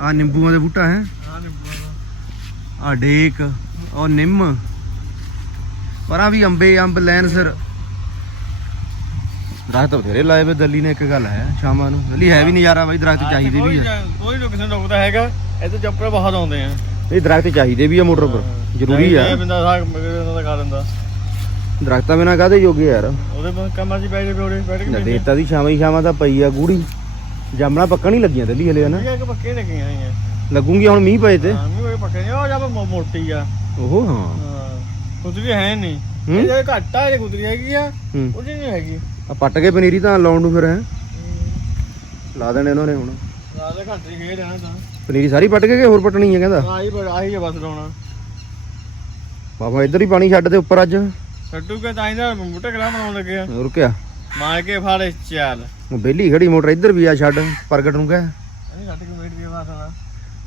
S1: ਆਹ ਨਿੰਬੂਆਂ ਦੇ ਬੂਟਾ ਹੈ।
S2: ਹਾਂ ਨਿੰਬੂ
S1: ਆ ਡੇਕ ਉਹ ਨਿੰਮ। ਪਰਾਂ ਵੀ ਅੰਬੇ ਅੰਬ ਲੈਣ ਸਿਰ। ਦਰਖਤ ਬਥੇਰੇ ਲਾਏ ਵੇ ਦਿੱਲੀ ਨੇ ਇੱਕ ਗੱਲ ਹੈ ਸ਼ਾਮਾਂ ਨੂੰ। ਦਿੱਲੀ ਹੈ ਵੀ ਨਜ਼ਾਰਾ ਬਾਈ ਦਰਖਤ ਚਾਹੀਦੇ ਵੀ ਆ।
S2: ਕੋਈ ਲੋਕ ਕਿਸੇ ਨੂੰ ਰੋਕਦਾ ਹੈਗਾ। ਇੱਥੇ ਚੱਪੜ ਬਹੁਤ ਆਉਂਦੇ ਆ।
S1: ਇਹ ਦਰਖਤ ਚਾਹੀਦੇ ਵੀ ਆ ਮੋਟਰ ਪਰ ਜ਼ਰੂਰੀ ਆ।
S2: ਬੰਦਾ ਸਾਗ ਮਗਰ ਦਾ ਖਾ ਦਿੰਦਾ
S1: ਦਰਖਤਾਂ ਬਿਨਾਂ ਕਾਹਦੇ ਜੋਗੇ ਯਾਰ?
S2: ਉਹਦੇ ਪਰ ਕੰਮਾਂ 'ਚ ਬੈਠ ਕੇ ਬੈਠ ਬੈਠ ਕੇ
S1: ਦੇਤਾ ਦੀ ਛਾਵਾਂ ਹੀ ਛਾਵਾਂ ਤਾਂ ਪਈ ਆ ਗੂੜੀ। ਜਾਮਣਾ ਪੱਕਣ ਨਹੀਂ ਲੱਗੀਆਂ ਦਿੱਲੀ ਹਲੇ ਹਨਾ?
S2: ਠੀਕ ਕਿ ਪੱਕੇ ਲੱਗੀਆਂ ਆਈਆਂ
S1: ਲੱਗੂਗੀ ਹੁਣ ਮੀਂਹ ਪਏ ਤੇ।
S2: ਹਾਂ ਵੀ ਉਹ ਪੱਕੇ ਨਹੀਂ ਉਹ ਜਾਂ ਮੋ- ਮੋਟੀ ਆ।
S1: ਉਹ ਹਾਂ।
S2: ਹਾਂ ਕੁਦਰੀ ਹੈ ਨਹੀਂ
S1: ਹੂੰ?
S2: ਇਹ ਜਿਹੜੇ ਘੱਟ ਆ ਇਹ ਕੁਦਰੀ ਹੈਗੀ ਆ
S1: ਹੂੰ।
S2: ਉਹਦੀ ਨਹੀਂ ਹੈਗੀ।
S1: ਆ ਪੱਟ ਕੇ ਪਨੀਰੀ ਤਾਂ ਲਾਉਣ ਨੂੰ ਫਿਰ ਹੈ? ਲਾ ਦੇਣੇ ਇਹਨਾਂ ਨੇ ਹੁਣ।
S2: ਦੇ ਘੱਟ ਖੇਡ ਜਾਣਾ ਤਾਂ।
S1: ਪਨੀਰੀ ਸਾਰੀ ਪੱਟ ਕੇ ਕਿ ਹੋਰ ਪੱਟਣੀ ਹੈ ਕਹਿੰਦਾ?
S2: ਆਹੀ ਆਹੀ ਬਸ ਲਾਉਣਾ।
S1: ਬਾਬਾ ਇੱਧਰ ਹੀ ਪਾਣੀ ਛੱਡ ਦੇ ਉੱਪਰ ਅੱਜ।
S2: ਛੱਡੂ ਕੇ ਤਾਂ ਇਹਦਾ ਬੂਟੇ ਕਲਾ ਬਣਾਉਣ ਲੱਗੇ ਆ।
S1: ਹੋਰ ਕਿਆ?
S2: ਮਾਰ ਕੇ ਫਾੜੇ ਚੱਲ।
S1: ਉਹ ਬੇਲੀ ਖੜੀ ਮੋਟਰ ਇੱਧਰ ਵੀ ਆ ਛੱਡ ਪ੍ਰਗਟ ਨੂੰ ਕਹਿ।
S2: ਇਹ ਘੱਟ ਕੇ ਵੇਟ ਦੀ ਬਾਤ ਆ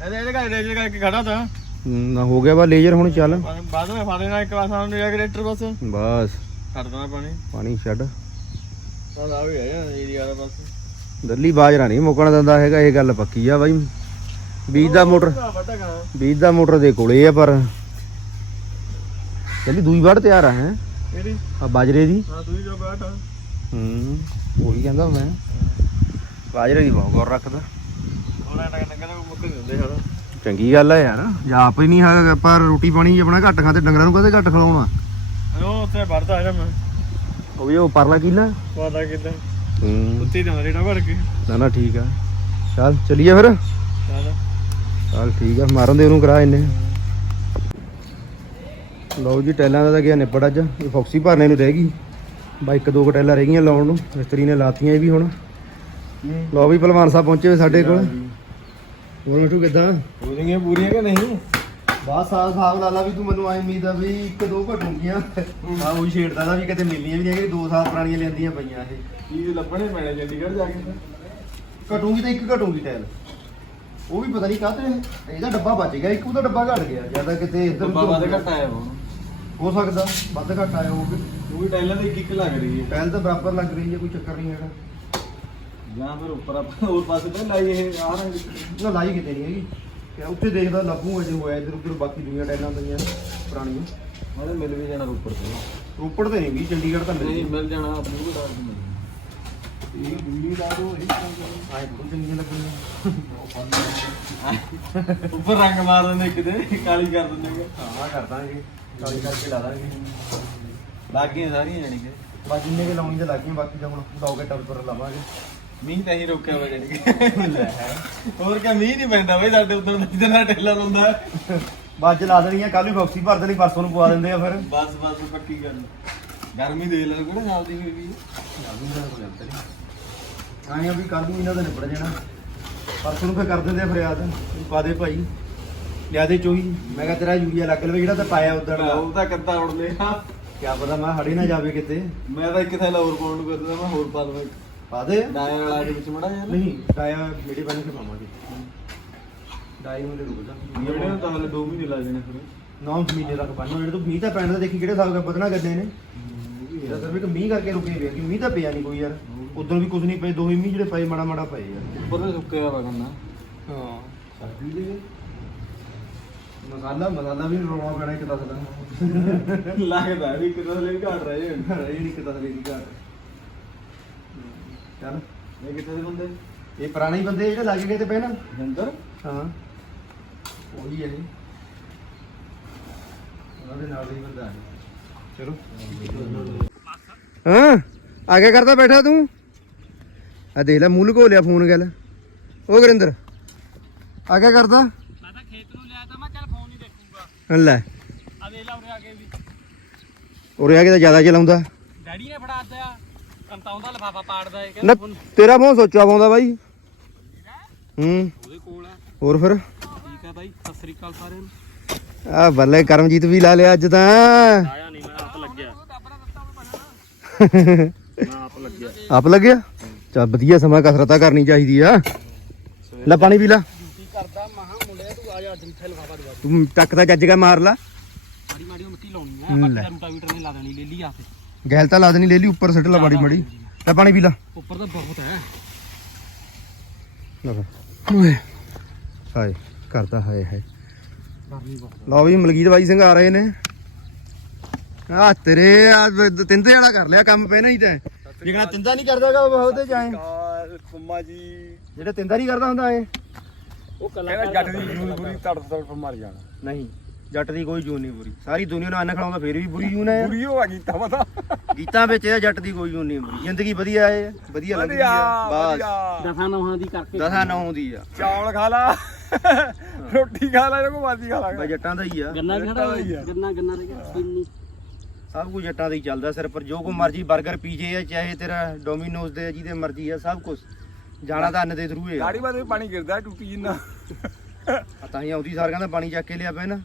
S2: ਇਹਦੇ ਇਹਦੇ ਘਰ ਰੇਜਰ ਕਰਕੇ ਖੜਾ ਤਾਂ।
S1: ਨਾ ਹੋ ਗਿਆ ਵਾ ਲੇਜ਼ਰ ਹੁਣ ਚੱਲ।
S2: ਬਾਅਦ ਵਿੱਚ ਫਾੜੇ ਨਾਲ ਇੱਕ ਵਾਰ ਸਾਨੂੰ ਰੈਗੂਲੇਟਰ ਬਸ।
S1: ਬਸ।
S2: ਛੱਡ ਦੇਣਾ ਪਾਣੀ।
S1: ਪਾਣੀ ਛੱਡ।
S2: ਬਸ ਆ ਵੀ ਹੈ ਏਰੀਆ ਦਾ ਬਸ।
S1: ਦਿੱਲੀ ਬਾਜਰਾ ਨਹੀਂ ਮੁੱਕਣ ਦਿੰਦਾ ਹੈਗਾ ਇਹ ਗੱਲ ਪੱਕੀ ਆ ਬਾਈ। ਬੀਜ ਦਾ ਮੋਟਰ ਬੀਜ ਦਾ ਮੋਟਰ ਦੇ ਕੋਲੇ ਆ ਪਰ ਚੱਲੀ ਦੂਈ ਵਾਰ ਤਿਆਰ ਆ ਹੈ।
S2: ਕਿਹੜੀ?
S1: ਆ ਬਾਜਰੇ ਦੀ।
S2: ਹਾਂ ਤੂੰ ਹੀ ਜੋ ਬੈਠ।
S1: ਹੂੰ ਉਹੀ ਕਹਿੰਦਾ ਮੈਂ। ਬਾਜਰੇ ਦੀ ਬਹੁਤ ਗੌਰ ਰੱਖਦਾ।
S2: ਉਹਨਾਂ ਟੰਗ ਟੰਗ ਦਾ ਮੁੱਕ ਹੁੰਦੇ ਸਾਰਾ।
S1: ਚੰਗੀ ਗੱਲ ਆ ਯਾਰ। ਜਾਂ ਆਪ ਹੀ ਨਹੀਂ ਹੈਗਾ ਪਰ ਰੋਟੀ ਪਾਣੀ ਆਪਣਾ ਘੱਟ ਖਾਂਦੇ ਡੰਗਰਾਂ ਨੂੰ ਕਦੇ ਘੱਟ ਖਿਲਾਉਣਾ
S2: ਉਹ ਉੱਥੇ ਵੜਦਾ ਹੈਗਾ ਮੈਂ।
S1: ਉਹ ਵੀ ਉਹ ਪਰਲਾ ਕਿਲਾ?
S2: ਪਤਾ ਕਿਦਾਂ?
S1: ਹੂੰ।
S2: ਉੱਤੇ ਤਾਂ ਰੇੜਾ ਭਰ ਕੇ।
S1: ਨਾ ਨਾ ਠੀਕ ਆ। ਚੱਲ ਚਲੀਏ ਫਿਰ।
S2: ਚੱਲ।
S1: ਚੱਲ ਠੀਕ ਆ ਮਾਰਨ ਦੇ ਉਹਨੂੰ ਕਰਾ ਇਹਨੇ। ਲਓ ਜੀ ਟੈਲਾਂ ਦਾ ਤਾਂ ਗਿਆ ਨਿਬੜ ਅੱਜ। ਇਹ ਫੌਕਸੀ ਭਰਨੇ ਨੂੰ ਰਹਿ ਗਈ। ਬਾ ਇੱਕ ਦੋ ਟੈਲਾਂ ਰਹਿ ਗਈਆਂ ਲਾਉਣ ਨੂੰ। ਮਿਸਤਰੀ ਨੇ ਲਾਤੀਆਂ ਇਹ ਵੀ ਹੁਣ। ਲਓ ਵੀ ਭਲਵਾਨ ਸਾਹਿਬ ਪਹੁੰਚੇ ਹੋਏ ਸਾਡੇ ਕੋਲ। ਹੋਰ ਮਿੱਠੂ ਕਿੱਦਾਂ?
S3: ਪੂਰੀਆਂ ਪੂਰੀਆਂ ਕਿ ਨਹੀਂ?
S1: ਬਾਸ ਸਾਲ ਸਾਲ ਲਾ ਲਾ ਵੀ ਤੂੰ ਮੈਨੂੰ ਆਈ ਉਮੀਦ ਆ ਵੀ ਇੱਕ ਦੋ ਘਟੂਗੀਆਂ ਆ ਉਹੀ ਛੇੜਦਾ ਦਾ ਵੀ ਕਿਤੇ ਮਿਲਣੀਆਂ ਵੀ ਨਹੀਂ ਹੈਗੇ ਦੋ ਸਾਲ ਪੁਰਾਣੀਆਂ ਲੈਂਦੀਆਂ ਪਈਆਂ ਇਹ।
S3: ਕੀ ਲੱਭਣੇ ਪੈਣੇ ਚੰਡੀਗੜ੍ਹ ਜਾ ਕੇ।
S1: ਘਟੂਗੀ ਤਾਂ ਇੱਕ ਘਟੂਗੀ ਟੈਲ ਉਹ ਵੀ ਪਤਾ ਨਹੀਂ ਕਾਹਤੇ। ਇਹਦਾ ਡੱਬਾ ਬਚ ਗਿਆ ਇੱਕ ਉਹਦਾ ਡੱਬਾ ਘਟ ਗਿਆ। ਜ਼ਿਆਦਾ ਕਿਤੇ ਇੱਧਰ
S3: ਡੱਬਾ ਵੱਧ ਘੱਟ ਆਇਆ ਹੁਣ
S1: ਹੋ ਸਕਦਾ ਵੱਧ ਘੱਟ ਆਇਆ ਹੋਵੇ।
S3: ਉਹ ਵੀ ਟਾਈਲਾਂ ਦੇ ਇੱਕ ਇੱਕ ਲੱਗ ਰਹੀ ਹੈ।
S1: ਟੈਲ ਤਾਂ ਬਰਾਬਰ ਲੱਗ ਰਹੀ ਹੈ ਕੋਈ ਚੱਕਰ ਨਹੀਂ ਹੈਗਾ।
S3: ਜਾਂ ਫਿਰ ਉੱਪਰ ਆਪਾਂ ਹੋਰ ਪਾਸੇ ਤਾਂ ਲਾਈ ਇਹ ਆ ਰੰਗ
S1: ਨਾ। ਲਾਈ ਕਿਤੇ ਨਹੀਂ ਹੈਗੀ। ਕਿ ਉੱਥੇ ਦੇਖਦਾ ਲੱਭੂ ਅਜੇ ਹੋਇਆ ਇੱਧਰ ਉੱਧਰ ਬਾਕੀ ਦੁਨੀਆ ਟੈਲਾਂ ਪਈਆਂ ਪੁਰਾਣੀਆਂ।
S3: ਉਹਨੇ ਮਿਲ ਵੀ ਜਾਣਾ ਉੱਪਰ ਤੋਂ।
S1: ਰੋਪੜ ਤੇ ਨਹੀਂ ਵੀ ਚੰਡੀਗੜ੍ਹ ਤਾਂ
S3: ਨਹੀਂ
S1: ਮਿਲ
S3: ਜਾਣਾ ਆਪਣੀ ਵੀ ਡਾਲ ਮਿਲ ਇਹ ਦਿੱਲੀ ਦਾ ਉਹ ਇਹ
S1: ਆਏ ਬਹੁਤ ਚੰਗੀਆਂ ਲੱਗਣੀਆਂ।
S3: ਉੱਪਰ ਰੰਗ ਮਾਰ ਦਿੰਦੇ ਕਿਤੇ ਕਾਲੀ ਕਰ ਦਿੰਦੇ
S1: ਹਾਂ ਕਰ ਦਾਂਗੇ। ਕਾਲੀ ਕਰਕੇ ਲਾ ਦਾਂਗੇ
S3: ਲੱਗ। ਗਈਆਂ ਸਾਰੀਆਂ ਜਾਣੀ ਕਿ।
S1: ਬਸ ਜਿੰਨੇ ਕੇ ਲਾਉਣੀ ਤੇ ਲੱਗੀਆਂ ਬਾਕੀ ਤਾਂ ਹੁਣ ਡੌਗੇ ਟੱਬ ਪਰ ਲਾਵਾਂਗੇ।
S3: ਮੀਂਹ ਤਾਂ ਹੀ ਰੋਕਿਆ ਵਾ ਜਾਣੀ ਕਿ। ਹੋਰ ਕਿਆ ਮੀਂਹ ਨਹੀਂ ਪੈਂਦਾ ਬਈ ਸਾਡੇ ਉਦੋਂ ਜਿਹਦੇ ਨਾਲ ਟੇਲਾ ਲਾਉਂਦਾ
S1: ਬਾਜ ਲਾ ਦੇਣੀਆਂ ਕੱਲ ਵੀ ਬਾਕਸੀ ਭਰ ਦੇਣੀ ਪਰਸੋਂ ਨੂੰ ਪਵਾ ਦਿੰਦੇ ਆ ਫਿਰ।
S3: ਬਸ ਬਸ ਪੱਕੀ ਗੱਲ। ਗਰਮੀ ਦੇ ਲੈ ਕਿਹੜਾ ਚੱਲਦੀ ਹੋਈ ਵੀ ਹੈ।
S1: ਆਏ ਵੀ ਕੱਲ ਨੂੰ ਇਹਨਾਂ ਦਾ ਨਿਬੜ ਜਾਣਾ। ਪਰਸੋਂ ਨੂੰ ਫਿਰ ਕਰ ਦਿੰਦੇ ਆ ਫਰਿਆਦ। ਪਾ ਦੇ ਭਾਈ। ਲਿਆ ਦੇ ਚੋਈ। ਮੈਂ ਕਿਹਾ ਤੇਰਾ ਯੂਰੀਆ ਲੱਗ ਲਵੇ ਜਿਹੜਾ ਤਾਂ ਪਾਇਆ ਉਦੋਂ ਦਾ।
S3: ਉਹ ਤਾਂ ਕਿੱਦਾਂ ਉੜਨੇ ਆ
S1: ਕਿਆ ਪਤਾ ਮੈਂ ਹੜੇ ਨਾ ਜਾਵੇ ਕਿਤੇ।
S3: ਮੈਂ ਤਾਂ ਇੱਕ ਥੈਲਾ ਹੋਰ ਪਾਉਣ ਨੂੰ ਕਰਦਾ ਮੈਂ ਹੋਰ ਪਾ ਦਵਾਂ
S1: ਪਾ ਦੇ।
S3: ਡਾਇਰ ਵਾਲਾ ਦੇ ਵਿੱਚ ਮੜਾ ਯਾਰ
S1: ਨਹੀਂ ਡਾਇਆ ਮੇਰੇ ਬਣ ਕੇ ਪਾਵਾਂਗੇ। ਡਾਈ ਨੂੰ ਰੁਕ ਜਾ।
S3: ਜਿਹੜੇ ਨੂੰ ਤਾਂ ਹਲੇ 2 ਮਹੀਨੇ ਲੱਗ ਜਾਣੇ ਫਿਰ।
S1: 9 ਮਹੀਨੇ ਤੱਕ ਪਾਣਾ ਜਿਹੜੇ ਤੋਂ ਮੀਂਹ ਤਾਂ ਪੈਣ ਦਾ ਦੇਖੀ ਕਿਹੜੇ ਹਿਸਾਬ ਨਾਲ ਵਧਣਾ ਗੱਡੇ ਨੇ। ਇਹਦਾ ਸਿਰਫ ਇੱਕ ਮੀਂਹ ਕਰਕੇ ਰੁਕੇ ਹੋਏ ਆ ਕਿ ਮੀਂਹ ਤਾਂ ਪਿਆ ਨਹੀਂ ਕੋਈ ਯਾਰ। ਉਦੋਂ ਵੀ ਕੁਝ ਨਹੀਂ ਪਏ ਦੋ ਹੀ ਮੀਂਹ ਜਿਹੜੇ ਪਏ ਮਾੜਾ ਮਾੜਾ ਪਏ ਯਾਰ।
S3: ਉੱਪਰ ਤਾਂ ਸੁੱਕਿਆ ਵਾ ਕੰਨਾ
S1: ਹਾਂ। ਸਰਦੀ ਦੇ। ਮਸਾਲਾ ਮਸਾਲਾ ਵੀ ਰੋਣਾ ਪੈਣਾ ਇੱਕ ਦਾ
S3: ਲੱਗਦਾ ਵੀ ਕਿਤੇ ਲੈ ਘਾਟ ਰਹੇ ਹੋਣ।
S1: ਇਹ ਨਹੀਂ ਕਿਤਾ ਸਲੇ ਦੀ ਘਾਟ। ਚੱਲ।
S3: ਇਹ ਕਿੱਥੇ ਦੇ ਬੰਦੇ?
S1: ਇਹ ਪੁਰਾਣੇ ਹੀ ਬੰਦੇ ਜਿਹੜੇ ਲੱਗ ਗਏ ਤੇ ਪਏ ਨਾ
S3: ਜੰਦਰ
S1: ਹਾਂ। ਉਹੀ ਹੈ ਜੀ ਉਹਨਾਂ ਦੇ ਨਾਲ ਹੀ ਬੰਦਾ ਹੈ। ਚਲੋ। ਹਾਂ ਆ ਕੇ ਕਰਦਾ ਬੈਠਾ ਤੂੰ? ਆ ਦੇਖ ਲੈ ਮੂੰਹ ਲੁਕੋ ਲਿਆ ਫੋਨ ਗੱਲ। ਉਹ ਗੁਰਿੰਦਰ ਆ ਕੇ ਕਰਦਾ
S4: ਮੈਂ ਤਾਂ ਖੇਤ ਨੂੰ ਲਿਆ ਤਾਂ ਮੈਂ ਚੱਲ ਫੋਨ ਹੀ ਦੇਖੂੰਗਾ
S1: ਲੈ।
S4: ਆ ਵੇਖ ਲਾ ਉਰੇ ਆ ਕੇ ਵੀ
S1: ਉਰੇ ਆ ਕੇ ਤਾਂ ਜ਼ਿਆਦਾ ਚਲਾਉਂਦਾ।
S4: ਡੈਡੀ ਨੇ ਫੜਾ ਦਿੱਤਾ ਕੰਤਾ ਲਫਾਫਾ ਪਾੜਦਾ ਏ
S1: ਨਾ
S4: ਕਹਿੰਦਾ
S1: ਤੇਰਾ ਮੂੰਹ ਸੋਚਿਆ ਪਾਉਂਦਾ ਬਾਈ। ਹੂੰ।
S4: ਉਹਦੇ ਕੋਲ ਆ
S1: ਹੋਰ ਫਿਰ?
S4: ਠੀਕ ਆ ਬਾਈ ਸਤਿ ਸ੍ਰੀ ਅਕਾਲ ਸਾਰਿਆਂ ਨੂੰ
S1: ਆ ਬੱਲੇ, ਕਰਮਜੀਤ ਵੀ ਲਾ ਲਿਆ ਅੱਜ ਤਾਂ।
S4: ਆਇਆ ਨਹੀਂ ਮੈਂ ਆਪ ਲੱਗਿਆ? ਮੈਂ ਆਪ ਲੱਗਿਆ
S1: ਆਪ ਲੱਗਿਆ ਚਾ ਵਧੀਆ, ਸਮਾਂ ਕਸਰਤਾਂ ਕਰਨੀ ਚਾਹੀਦੀ ਆ। ਲੈ, ਪਾਣੀ ਪੀ ਲਾ
S4: ਡਿਊਟੀ ਕਰਦਾ ਮਹਾ ਮੁੰਡਿਆ ਤੂੰ ਆ ਜਾ ਅੱਜ ਮਿੱਠਾ ਲਫਾਫਾ ਦਵਾ ਦੇ
S1: ਤੂੰ ਟੱਕ ਦਾ ਚੱਜ ਕੇ ਮਾਰ ਲਾ।
S4: ਮਾੜੀ ਮਾੜੀ ਉਹ ਮਿੱਟੀ ਲਾਉਣੀ ਆ ਬਾਕੀ ਦਾ ਰੂਟਾਵੀਟਰ ਨੇ ਲਾ ਦੇਣੀ ਲੈ ਲਈ ਆ ਤੇ।
S1: ਗੈਲ ਤਾਂ ਲਾ ਦੇਣੀ ਲੈ ਲਈ ਉੱਪਰ ਸੱਟ ਲਾ ਮਾੜੀ ਮਾੜੀ। ਲੈ ਪਾਣੀ ਪੀ ਲਾ।
S4: ਉੱਪਰ ਤਾਂ ਬਹੁਤ ਹੈ।
S1: ਲੈ। ਓਏ। ਹਾਏ ਕਰਦਾ ਹਾਏ ਹਾਏ। ਲਓ ਵੀ ਮਲਕੀਤ ਬਾਈ ਸਿੰਘ ਆ ਰਹੇ ਨੇ। ਆ ਤੇਰੇ ਆ ਤਿੰਦੇ ਵਾਲਾ ਕਰ ਲਿਆ ਕੰਮ ਪਹਿਲਾਂ ਹੀ ਤੇ। ਜਿਹੜਾ ਤਿੰਦਾ ਨਹੀਂ ਕਰਦਾਗਾ ਉਹ ਉਹਦੇ ਜਾਏ
S3: ਜੀ।
S1: ਜਿਹੜਾ ਤਿੰਦਾ ਨਹੀਂ ਕਰਦਾ ਹੁੰਦਾ ਇਹ।
S4: ਉਹ ਕਲਾਕਾਰ
S3: ਜੱਟ ਦੀ ਜੂਨ ਪੂਰੀ ਤੜ ਤੜ ਮਰ ਜਾਣਾ।
S1: ਨਹੀਂ ਜੱਟ ਦੀ ਕੋਈ ਜੂਨ ਨਹੀਂ ਪੂਰੀ। ਸਾਰੀ ਦੁਨੀਆ ਨੂੰ ਅੰਨ ਖਿਲਾਉਂਦਾ ਫੇਰ ਵੀ ਬੁਰੀ ਜੂਨ ਹੈ
S3: ਪੂਰੀ ਹੋ ਗਈ ਤਾਂ ਪਤਾ।
S1: ਗੀਤਾਂ ਵਿੱਚ ਇਹ ਜੱਟ ਦੀ ਕੋਈ ਜੂਨ ਨਹੀਂ ਪੂਰੀ। ਜ਼ਿੰਦਗੀ ਵਧੀਆ ਹੈ ਵਧੀਆ ਲੱਗਦੀ ਆ। ਬਸ।
S4: ਦਸਾਂ ਨੌਹਾਂ ਦੀ ਕਰਕੇ
S1: ਦਸਾਂ ਨੌ ਦੀ ਆ।
S3: ਚੌਲ ਖਾ ਲਾ। ਰੋਟੀ ਖਾ ਲਾ ਜੋ ਮਰਜ਼ੀ ਖਾ ਲਾ।
S1: ਬਈ ਜੱਟਾਂ ਦਾ ਹੀ ਆ।
S4: ਗੰਨਾ ਵੀ ਖੜਾ। ਹੋਇਆ ਗੰਨਾ ਗੰਨਾ ਰਹਿ ਗਿਆ ਕਿੰਨੀ
S1: ਸਭ ਕੁਝ ਜੱਟਾਂ ਦਾ ਹੀ ਚੱਲਦਾ ਸਿਰ ਪਰ। ਜੋ ਕੋ ਮਰਜ਼ੀ 버ਗਰ ਪੀਜੇ ਆ ਚਾਹੇ ਤੇਰਾ ਡੋਮੀਨੋਜ਼ ਦੇ ਆ, ਜਿਹਦੇ ਮਰਜ਼ੀ ਆ ਸਭ ਕੁਝ ਜਾਣਾ ਤਾਂ ਅੰਨ ਦੇ ਥਰੂ ਹੀ ਆ
S3: ਗਾੜੀ ਬਾਦ ਪਾਣੀ ਗਿਰਦਾ ਟੁੱਟੀ ਜਿੰਨਾ।
S1: ਆ ਤਾਂ ਹੀ ਆਉਂਦੀ ਸਾਰ ਕਹਿੰਦਾ ਪਾਣੀ ਚੱਕ ਕੇ ਲਿਆ ਪਿਆ ਨਾ।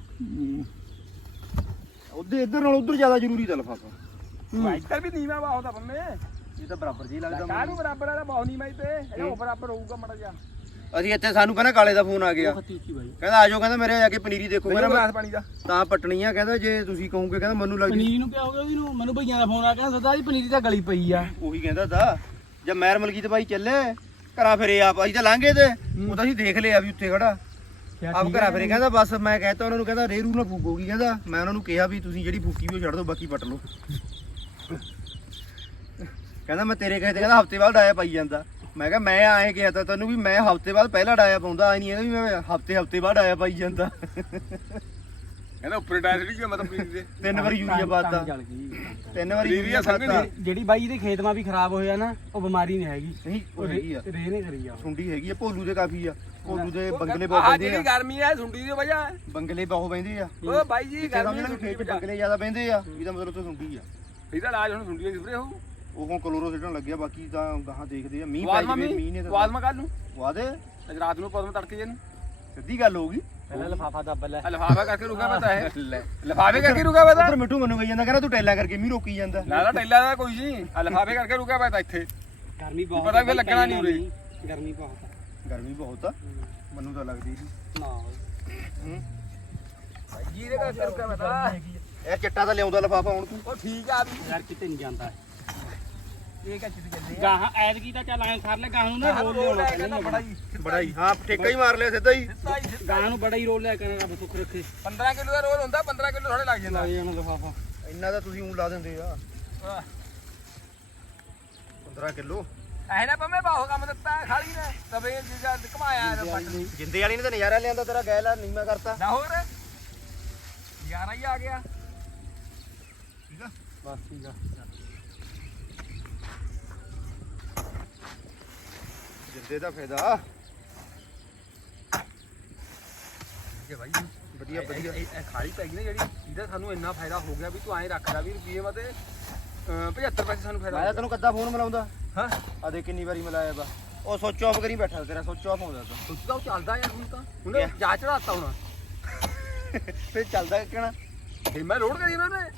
S1: ਉਧਰ ਇੱਧਰ ਨਾਲ ਉਧਰ ਜ਼ਿਆਦਾ ਜ਼ਰੂਰੀ ਤਾਂ ਲਫਾਫਾ।
S3: ਇੱਧਰ ਵੀ ਨੀਵਾ ਬਾਹਦਾ ਬੰਮੇ।
S1: ਇਹ ਤਾਂ ਬਰਾਬਰ ਜੀ ਲੱਗਦਾ
S3: ਕਾਹਨੂੰ ਬਰਾਬਰ ਹੈ ਬਹੁਤ ਨੀਵਾ ਤੇ। ਇਹ ਬਰਾਬਰ ਹੋਊਗਾ ਮੜਾ ਜਾ
S1: ਅਸੀਂ ਇੱਥੇ ਸਾਨੂੰ ਕਹਿੰਦਾ ਕਾਲੇ ਦਾ ਫੋਨ ਆ ਗਿਆ। ਕਹਿੰਦਾ ਆਜੋ ਕਹਿੰਦਾ ਮੇਰੇ ਆ ਕੇ ਪਨੀਰੀ ਦੇਖੋ। ਕਹਿੰਦਾ
S3: ਪਾਣੀ ਦਾ।
S1: ਤਾਂ ਪਟਣੀ ਆ ਕਹਿੰਦਾ ਜੇ ਤੁਸੀਂ ਕਹੋਗੇ ਕਹਿੰਦਾ ਮੈਨੂੰ ਲੱਗਦੀ
S4: ਪਨੀਰੀ ਨੂੰ ਪਿਆ ਹੋ ਗਿਆ ਉਹਨੂੰ ਮੈਨੂੰ ਭਈਆਂ ਦਾ ਫੋਨ ਆ ਕਹਿੰਦਾ ਸਦਾ ਜੀ ਪਨੀਰੀ ਤਾਂ ਗਲੀ ਪਈ ਆ।
S1: ਉਹੀ ਕਹਿੰਦਾ ਤਾਂ ਜਦ ਮੈਰ ਮਲਕੀਤ ਬਾਈ ਚੱਲੇ। ਘਰਾਂ ਫਿਰੇ ਆਪ ਅਸੀਂ ਤਾਂ ਲੰਘੇ ਤੇ। ਉਹ ਤਾਂ ਅਸੀਂ ਦੇਖ ਲਿਆ ਵੀ ਉੱਥੇ ਖੜਾ। ਆਪ ਘਰਾਂ ਫਿਰੇ ਕਹਿੰਦਾ ਬਸ ਮੈਂ ਕਹਿਤਾ ਉਹਨਾਂ ਨੂੰ ਕਹਿੰਦਾ ਰੇਰੂ ਨਾ ਫੂਕੋਗੀ ਕਹਿੰਦਾ। ਮੈਂ ਉਹਨਾਂ ਨੂੰ ਕਿਹਾ ਵੀ ਤੁਸੀਂ ਜਿਹੜੀ ਫੂਕੀ ਵੀ ਉਹ ਛੱਡ ਦਿਓ ਬਾਕੀ ਪਟ ਲਓ। ਕਹਿੰਦਾ ਮੈਂ ਤੇਰੇ ਕਹੇ ਤੇ ਕਹਿੰਦਾ ਹਫ਼ਤੇ ਬਾਅਦ ਡਾਇਆ ਪਾਈ ਜਾਂਦਾ। ਮੈਂ ਕਿਹਾ ਮੈਂ ਆਏ ਕਿਹਾ ਤਾਂ ਤੈਨੂੰ ਵੀ ਮੈਂ ਹਫ਼ਤੇ ਬਾਅਦ ਪਹਿਲਾਂ ਡਾਇਆ ਪਾਉਂਦਾ ਆਈ ਨਹੀਂ ਇਹਦਾ ਵੀ ਮੈਂ ਹਫ਼ਤੇ ਹਫ਼ਤੇ ਬਾਅਦ ਡਾਇਆ ਪਾਈ ਜਾਂਦਾ।
S3: ਕਹਿੰਦਾ ਉੱਪਰ ਡਾਇਰੈਕਟ ਕਿ ਮਤਲਬ ਪੀਣੀ ਦੇ।
S1: ਤਿੰਨ ਵਾਰੀ ਯੂਰੀਆ ਪਾਤਾ।
S4: ਜਲ ਗਈ
S1: ਤਿੰਨ ਵਾਰੀ ਯੂਰੀਆ
S5: ਸੰਘਣੀ।
S1: ਖਾਧਾ।
S4: ਜਿਹੜੀ ਬਾਈ ਦੇ ਖੇਤ ਮਾ ਵੀ ਖਰਾਬ ਹੋਇਆ ਨਾ ਉਹ ਬਿਮਾਰੀ ਨਹੀਂ ਹੈਗੀ।
S1: ਨਹੀਂ ਉਹ ਹੈਗੀ ਆ।
S4: ਰੇ ਨੇ ਕਰੀ ਆ।
S1: ਸੁੰਡੀ ਹੈਗੀ ਆ ਭੋਲੂ ਦੇ ਕਾਫੀ ਆ। ਭੋਲੂ ਦੇ ਬੰਗਲੇ ਬਹੁਤ ਬੈਂਦੇ
S5: ਜਿਹੜੀ
S1: ਆ।
S5: ਗਰਮੀ ਹੈ ਸੁੰਡੀ ਦੀ ਵਜ੍ਹਾ। ਹੈ।
S1: ਬੰਗਲੇ ਬਹੁਤ ਬੈਂਦੇ ਆ।
S5: ਉਹ ਬਾਈ ਜੀ ਗਰਮੀ
S1: ਸਮਝ ਲੈ ਖੇਤ ਚ ਬੰਗਲੇ ਜ਼ਿਆਦਾ ਬੈਂਦੇ ਆ ਇਹਦਾ ਮਤਲਬ ਉੱਥੇ ਸੁੰਡੀ ਆ।
S5: ਇਹਦਾ ਇਲਾਜ ਹੁਣ ਸੁੰਡੀ ਦੀ ਸਪਰੇ ਹੋ
S1: ਉਹ ਕਲੋਰੋ ਸਿੱਟਣ ਲੱਗਿਆ ਬਾਕੀ ਤਾਂ ਗਾਹਾਂ ਦੇਖਦੇ ਆ। ਮੀਂਹ ਪੈ ਜਵੇ ਮੀਂਹ ਨੇ ਤਾਂ
S5: ਵਾਜ਼ਮਾ ਕੱਲ ਨੂੰ।
S1: ਵਾਦੇ
S5: ਅੱਜ ਰਾਤ ਨੂੰ ਪਦਮ ਤੜਕੇ ਜੇ ਨੂੰ
S1: ਸਿੱਧੀ ਗੱਲ ਹੋਊਗੀ
S4: ਪਹਿਲਾਂ ਲਫਾਫਾ ਦੱਬ ਲੈ।
S5: ਆਹ ਲਿਫਾਫਾ ਕਰਕੇ ਰੁਕਾ ਪਤਾ ਹੈ। ਲਿਫਾਫੇ ਕਰਕੇ ਰੁਕਾ ਪਤਾ
S1: ਉਧਰ ਮਿੱਠੂ ਮੈਨੂੰ ਕਹੀ ਜਾਂਦਾ ਕਹਿੰਦਾ ਤੂੰ ਟੈਲਾ ਕਰਕੇ ਮੀਂਹ ਰੋਕੀ ਜਾਂਦਾ।
S5: ਨਾ ਨਾ ਟੈਲਾ ਦਾ ਕੋਈ ਨਹੀਂ। ਆ ਲਿਫਾਫੇ ਕਰਕੇ ਰੁਕਾ ਪਤਾ ਇੱਥੇ।
S4: ਗਰਮੀ ਬਹੁਤ
S5: ਪਤਾ
S4: ਆ
S5: ਵੀ
S4: ਬਾਈ,
S5: ਲੱਗਣਾ ਨਹੀਂ ਉਰੇ।
S4: ਗਰਮੀ। ਬਹੁਤ ਆ।
S1: ਗਰਮੀ ਬਹੁਤ ਆ। ਮੈਨੂੰ ਤਾਂ ਲੱਗਦੀ ਸੀ।
S4: ਨਾ।
S1: ਹੂੰ।
S5: ਜੀ ਦੇ ਕਰਕੇ ਰੁਕਾ ਪਤਾ
S1: ਇਹ ਚਿੱਟਾ ਤਾਂ ਲਿਆਉਂਦਾ ਲਫਾਫਾ ਹੁਣ ਤੂੰ।
S5: ਉਹ ਠੀਕ ਆ। ਵੀ
S4: ਯਾਰ ਕਿਤੇ ਨਹੀਂ ਜਾਂਦਾ
S5: ਇਹ ਕੱਚ ਦੀ ਚੱਲਦੇ
S4: ਗਾਹਾਂ ਐਦ ਕੀ ਤਾਂ ਚੱਲ ਐਂ ਕਰ ਲੈ ਗਾਹਾਂ ਨੂੰ ਨਾ ਰੋਲ ਲਿਆਉਣਾ
S5: ਕਹਿੰਦਾ ਬੜਾ ਹੀ
S1: ਬੜਾ ਹੀ ਹਾਂ। ਠੇਕਾ ਹੀ ਮਾਰ ਲਿਆ ਸਿੱਧਾ ਹੀ।
S5: ਸਿੱਧਾ ਹੀ ਸਿੱਧਾ
S4: ਗਾਹਾਂ ਨੂੰ ਬੜਾ ਹੀ ਰੋਲ ਲਿਆ ਕਰਨਾ ਰੱਬ ਸੁੱਖ ਰੱਖੇ।
S5: 15 ਕਿਲੋ ਦਾ ਰੋਲ ਹੁੰਦਾ 15 ਕਿਲੋ ਥੋੜੇ ਲੱਗ ਜਾਂਦਾ।
S4: ਲੱਗ ਜਾਣਾ ਲਫਾਫਾ।
S1: ਇੰਨਾ ਤਾਂ ਤੁਸੀਂ ਉਂ ਲਾ ਦਿੰਦੇ ਆ।
S5: ਆਹ,
S1: 15 ਕਿਲੋ।
S5: ਐ ਨਾ ਪੰਮੇ ਬਾਹੋ ਕੰਮ ਦਿੱਤਾ ਖਾਲੀ ਨੇ। ਤਵੇ ਜਿਹੜਾ ਘਮਾਇਆ ਇਹਦਾ ਪੱਟ। ਨੂੰ।
S1: ਜਿੰਦੇ ਵਾਲੀ ਨੇ ਤਾਂ ਨਜ਼ਾਰਾ ਲਿਆਂਦਾ ਤੇਰਾ ਗੈਲ ਆ ਨੀਮਾ ਕਰਤਾ।
S5: ਨਾ ਹੋਰ? ਯਾਰਾ ਹੀ ਆ ਗਿਆ।
S1: ਠੀਕ ਆ?
S4: ਬਸ ਠੀਕ ਆ।
S1: ਜਿੰਦੇ ਦਾ ਫਾਇਦਾ।
S5: ਕਿ ਭਾਈ
S1: ਵਧੀਆ ਵਧੀਆ।
S5: ਇਹ ਖਾਲੀ ਪੈ ਗਈ ਨਾ ਜਿਹੜੀ ਇਹਦਾ ਸਾਨੂੰ ਇੰਨਾ ਫਾਇਦਾ ਹੋ ਗਿਆ ਵੀ ਤੂੰ ਐਂ ਰੱਖਦਾ ਵੀ ਰੁਪਏ ਮਤੇ 75 ਪੈਸੇ ਸਾਨੂੰ ਫਾਇਦਾ
S1: ਮੈਂ ਤੈਨੂੰ ਕੱਦਾ ਫੋਨ ਮਿਲਾਉਂਦਾ।
S5: ਹਾਂ?
S1: ਆ ਦੇ ਕਿੰਨੀ ਵਾਰੀ ਮਿਲਾਇਆ ਵਾ। ਉਹ ਸੋਚ ਆਫ ਕਰੀ ਬੈਠਾ ਤੇਰਾ ਸੋਚ ਆਫ ਆਉਂਦਾ ਤਾਂ।
S5: ਸੋਚਦਾ ਉਹ ਚੱਲਦਾ ਯਾਰ ਹੁਣ ਤਾਂ। ਉਹਨੇ ਜਾ ਚੜਾਤਾ ਹੁਣ।
S1: ਫੇਰ ਚੱਲਦਾ ਕਿਹਣਾ
S5: ਫਿਰ ਮੈਂ ਲੋਡ ਕਰੀ ਉਹਨਾਂ ਨੇ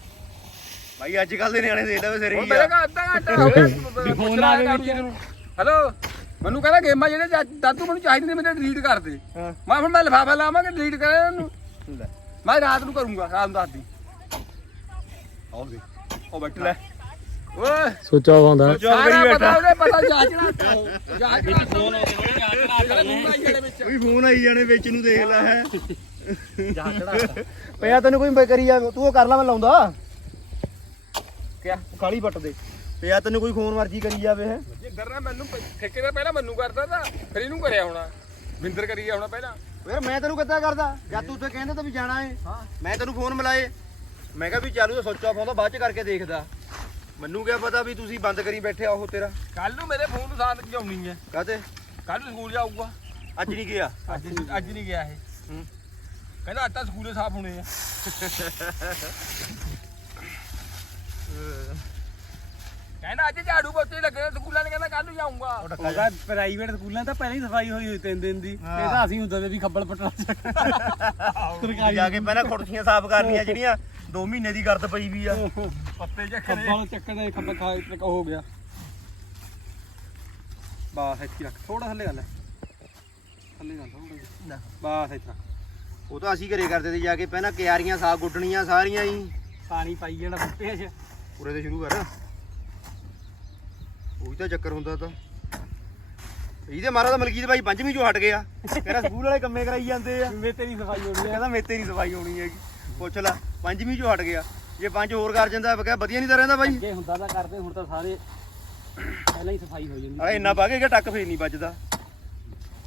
S1: ਭਾਈ ਅੱਜ ਕੱਲ ਦੇ ਨਿਆਣੇ ਦੇਖ ਲੈ ਸਿਰ
S5: ਹੁਣ
S1: ਹੀ
S5: ਮੇਰੇ
S1: ਆ।
S5: ਘਰ ਅੱਧਾ ਘੰਟਾ ਹੋ ਗਿਆ।
S4: ਫੋਨ ਆ ਗਏ
S5: ਹੈਲੋ ਮੈਨੂੰ ਕਹਿੰਦਾ ਗੇਮਾਂ ਜਿਹੜੇ ਜਾ- ਦਾਦੂ ਮੈਨੂੰ ਚਾਹੀਦੇ ਨੇ ਮੈਨੂੰ ਡਿਲੀਟ ਕਰ ਦੇ।
S1: ਹਾਂ।
S5: ਮੈਂ ਹੁਣ ਮੈਂ ਲਿਫਾਫਾ ਲਾਵਾਂ ਕਿ ਡਿਲੀਟ ਕਰਾਂ ਇਹਨੂੰ।
S1: ਲੈ।
S5: ਮੈਂ ਰਾਤ ਨੂੰ ਕਰੂੰਗਾ ਰਾਤ ਨੂੰ ਦੱਸਦੀ ਆਓ ਦੇ ਉਹ ਬੈਠ। ਲੈ। ਓਏ।
S4: ਸੋਚਾ ਆਉਂਦਾ।
S1: ਸੋਚ ਆਫ
S5: ਸਾਰਾ
S1: ਕਰੀ
S5: ਪਤਾ
S1: ਬੈਠਾ।
S5: ਉਹਦੇ ਪਤਾ ਜਾਚਣਾ ਜਾਚਣਾ
S4: ਫੋਨ ਆਉਂਦੇ ਜਾ
S5: ਜਿਹੜੇ ਵਿੱਚ।
S1: ਕੋਈ ਫੋਨ ਆਈ ਜਾਣੇ ਵਿੱਚ ਨੂੰ ਦੇਖ ਲੈ ਹੈ।
S4: ਜਾ ਚੜਾ
S1: ਪਿਆ ਤੈਨੂੰ ਕੋਈ ਕਰੀ ਜਾ ਤੂੰ ਉਹ ਕਰ ਲਾ ਮੈਂ ਲਾਉਂਦਾ।
S5: ਕਿਆ?
S1: ਕਾਲੀ ਪੱਟ ਦੇ। ਪਿਆ ਤੈਨੂੰ ਕੋਈ ਫੋਨ ਮਰਜ਼ੀ ਕਰੀ ਜਾਵੇ ਹੈ?
S5: ਜਿੰਦਰ ਨੇ ਮੈਨੂੰ ਠੇਕੇ ਦਾ ਪਹਿਲਾਂ ਮੈਨੂੰ ਕਰਦਾ ਤਾਂ ਫਿਰ ਇਹਨੂੰ ਕਰਿਆ ਹੋਣਾ। ਵਿੰਦਰ ਕਰੀ ਹੋਣਾ ਪਹਿਲਾਂ।
S1: ਯਾਰ ਮੈਂ ਤੈਨੂੰ ਕਿੱਦਾਂ ਕਰਦਾ? ਜਦ ਤੂੰ ਉੱਥੇ ਕਹਿੰਦਾ ਤਾਂ ਵੀ ਜਾਣਾ ਏ।
S5: ਹਾਂ।
S1: ਮੈਂ ਤੈਨੂੰ ਫੋਨ ਮਿਲਾਏ। ਮੈਂ ਕਿਹਾ ਵੀ ਚਾਲੂ ਤਾਂ ਸੋਚ ਆਉਂਦਾ ਬਾਅਦ ਚ ਕਰਕੇ ਦੇਖਦਾ। ਮੈਨੂੰ ਕਿਆ ਪਤਾ ਵੀ ਤੁਸੀਂ ਬੰਦ ਕਰੀ ਬੈਠੇ ਆ ਉਹ ਤੇਰਾ।
S5: ਕੱਲ ਨੂੰ ਮੇਰੇ ਫੋਨ ਨੂੰ ਸਾਥ ਜਾਉਣੀ ਹੈ?
S1: ਕਾਤੇ
S5: ਕੱਲ ਨੂੰ ਸਕੂਲ ਜਾਊਗਾ।
S1: ਅੱਜ ਨਹੀਂ ਗਿਆ।
S5: ਅੱਜ ਅੱਜ ਨਹੀਂ ਗਿਆ ਇਹ। ਕਹਿੰਦਾ ਅੱਜ ਤਾਂ ਸਕੂਲੇ ਸਾਫ਼ ਹੋਣੇ ਆ। ਕਹਿੰਦਾ ਅੱਜ ਝਾੜੂ ਪੋਚੇ ਲੱਗਣੇ ਸਕੂਲਾਂ ਨੇ ਕਹਿੰਦਾ ਕੱਲ ਨੂੰ ਜਾਊਂਗਾ।
S4: ਉਹਦਾ ਪ੍ਰਾਈਵੇਟ ਸਕੂਲਾਂ ਤਾਂ ਪਹਿਲਾਂ ਹੀ ਸਫ਼ਾਈ ਹੋਈ ਹੋਈ ਤਿੰਨ ਦਿਨ ਦੀ। ਇਹ ਤਾਂ ਅਸੀਂ ਹੁੰਦਾ ਵੀ ਖੱਬਲ ਪਟਣਾ ਸਰਕਾਰੀ
S1: ਜਾ ਕੇ ਪਹਿਲਾਂ ਖੁਰਚੀਆਂ ਸਾਫ਼ ਕਰਨੀਆਂ ਜਿਹੜੀਆਂ 2 ਮਹੀਨੇ ਦੀ ਗਰਦ ਪਈ ਵੀ ਆ।
S5: ਪੱਤੇ ਚੱਕਣੇ।
S4: ਖੱਬਲ ਚੱਕਣੇ ਖੱਬਲ ਖਾ ਇੱਕ ਹੋ ਗਿਆ। ਬਾਸ ਇੱਥੇ ਰੱਖ ਥੋੜਾ ਥੱਲੇ ਕਰ ਲੈ ਥੱਲੇ ਕਰ ਥੋੜਾ। ਬਾਸ ਇੱਥੇ ਰੱਖ।
S1: ਉਹ ਤਾਂ ਅਸੀਂ ਘਰੇ ਕਰਦੇ ਤੇ ਜਾ ਕੇ ਪਹਿਲਾਂ ਕਿਆਰੀਆਂ ਸਾਫ਼ ਗੁੱਡਣੀਆਂ ਸਾਰੀਆਂ ਹੀ।
S4: ਪਾਣੀ ਪਾਈ ਜਿਹੜਾ ਬੁੱਟੇ 'ਚ।
S1: ਉਰੇ ਤੇ ਸ਼ੁਰੂ ਕਰ। ਉਹੀ ਤਾਂ ਚੱਕਰ ਹੁੰਦਾ ਤਾਂ। ਇਹਦੇ ਮਾਰਾ ਤਾਂ ਮਲਕੀਤ ਭਾਈ ਪੰਜਵੀਂ ਚੋਂ ਹਟ ਗਿਆ ਕਹਿੰਦਾ ਸਕੂਲ ਵਾਲੇ ਕੰਮੇ ਕਰਾਈ ਜਾਂਦੇ ਆ।
S4: ਮੇ ਤੇਰੀ ਸਫ਼ਾਈ ਹੋ ਰਹੀ
S1: ਕਹਿੰਦਾ ਮੇਤੇ ਨਹੀਂ ਸਫ਼ਾਈ ਹੋਣੀ ਹੈਗੀ। ਪੁੱਛ ਲੈ ਪੰਜਵੀਂ ਚੋਂ ਹਟ ਗਿਆ। ਜੇ ਪੰਜ ਹੋਰ ਕਰ ਜਾਂਦਾ ਮੈਂ ਕਿਹਾ ਵਧੀਆ ਨਹੀਂ ਤਾਂ ਰਹਿੰਦਾ ਬਾਈ।
S4: ਅੱਗੇ ਹੁੰਦਾ ਤਾਂ ਕਰਦੇ ਹੁਣ ਤਾਂ ਸਾਰੇ ਪਹਿਲਾਂ ਹੀ ਸਫ਼ਾਈ ਹੋ ਜਾਂਦੀ।
S1: ਅਰੇ ਇੰਨਾ ਪਾ ਕੇ ਕਿ ਟੱਕ ਫੇਰ ਨਹੀਂ ਵੱਜਦਾ।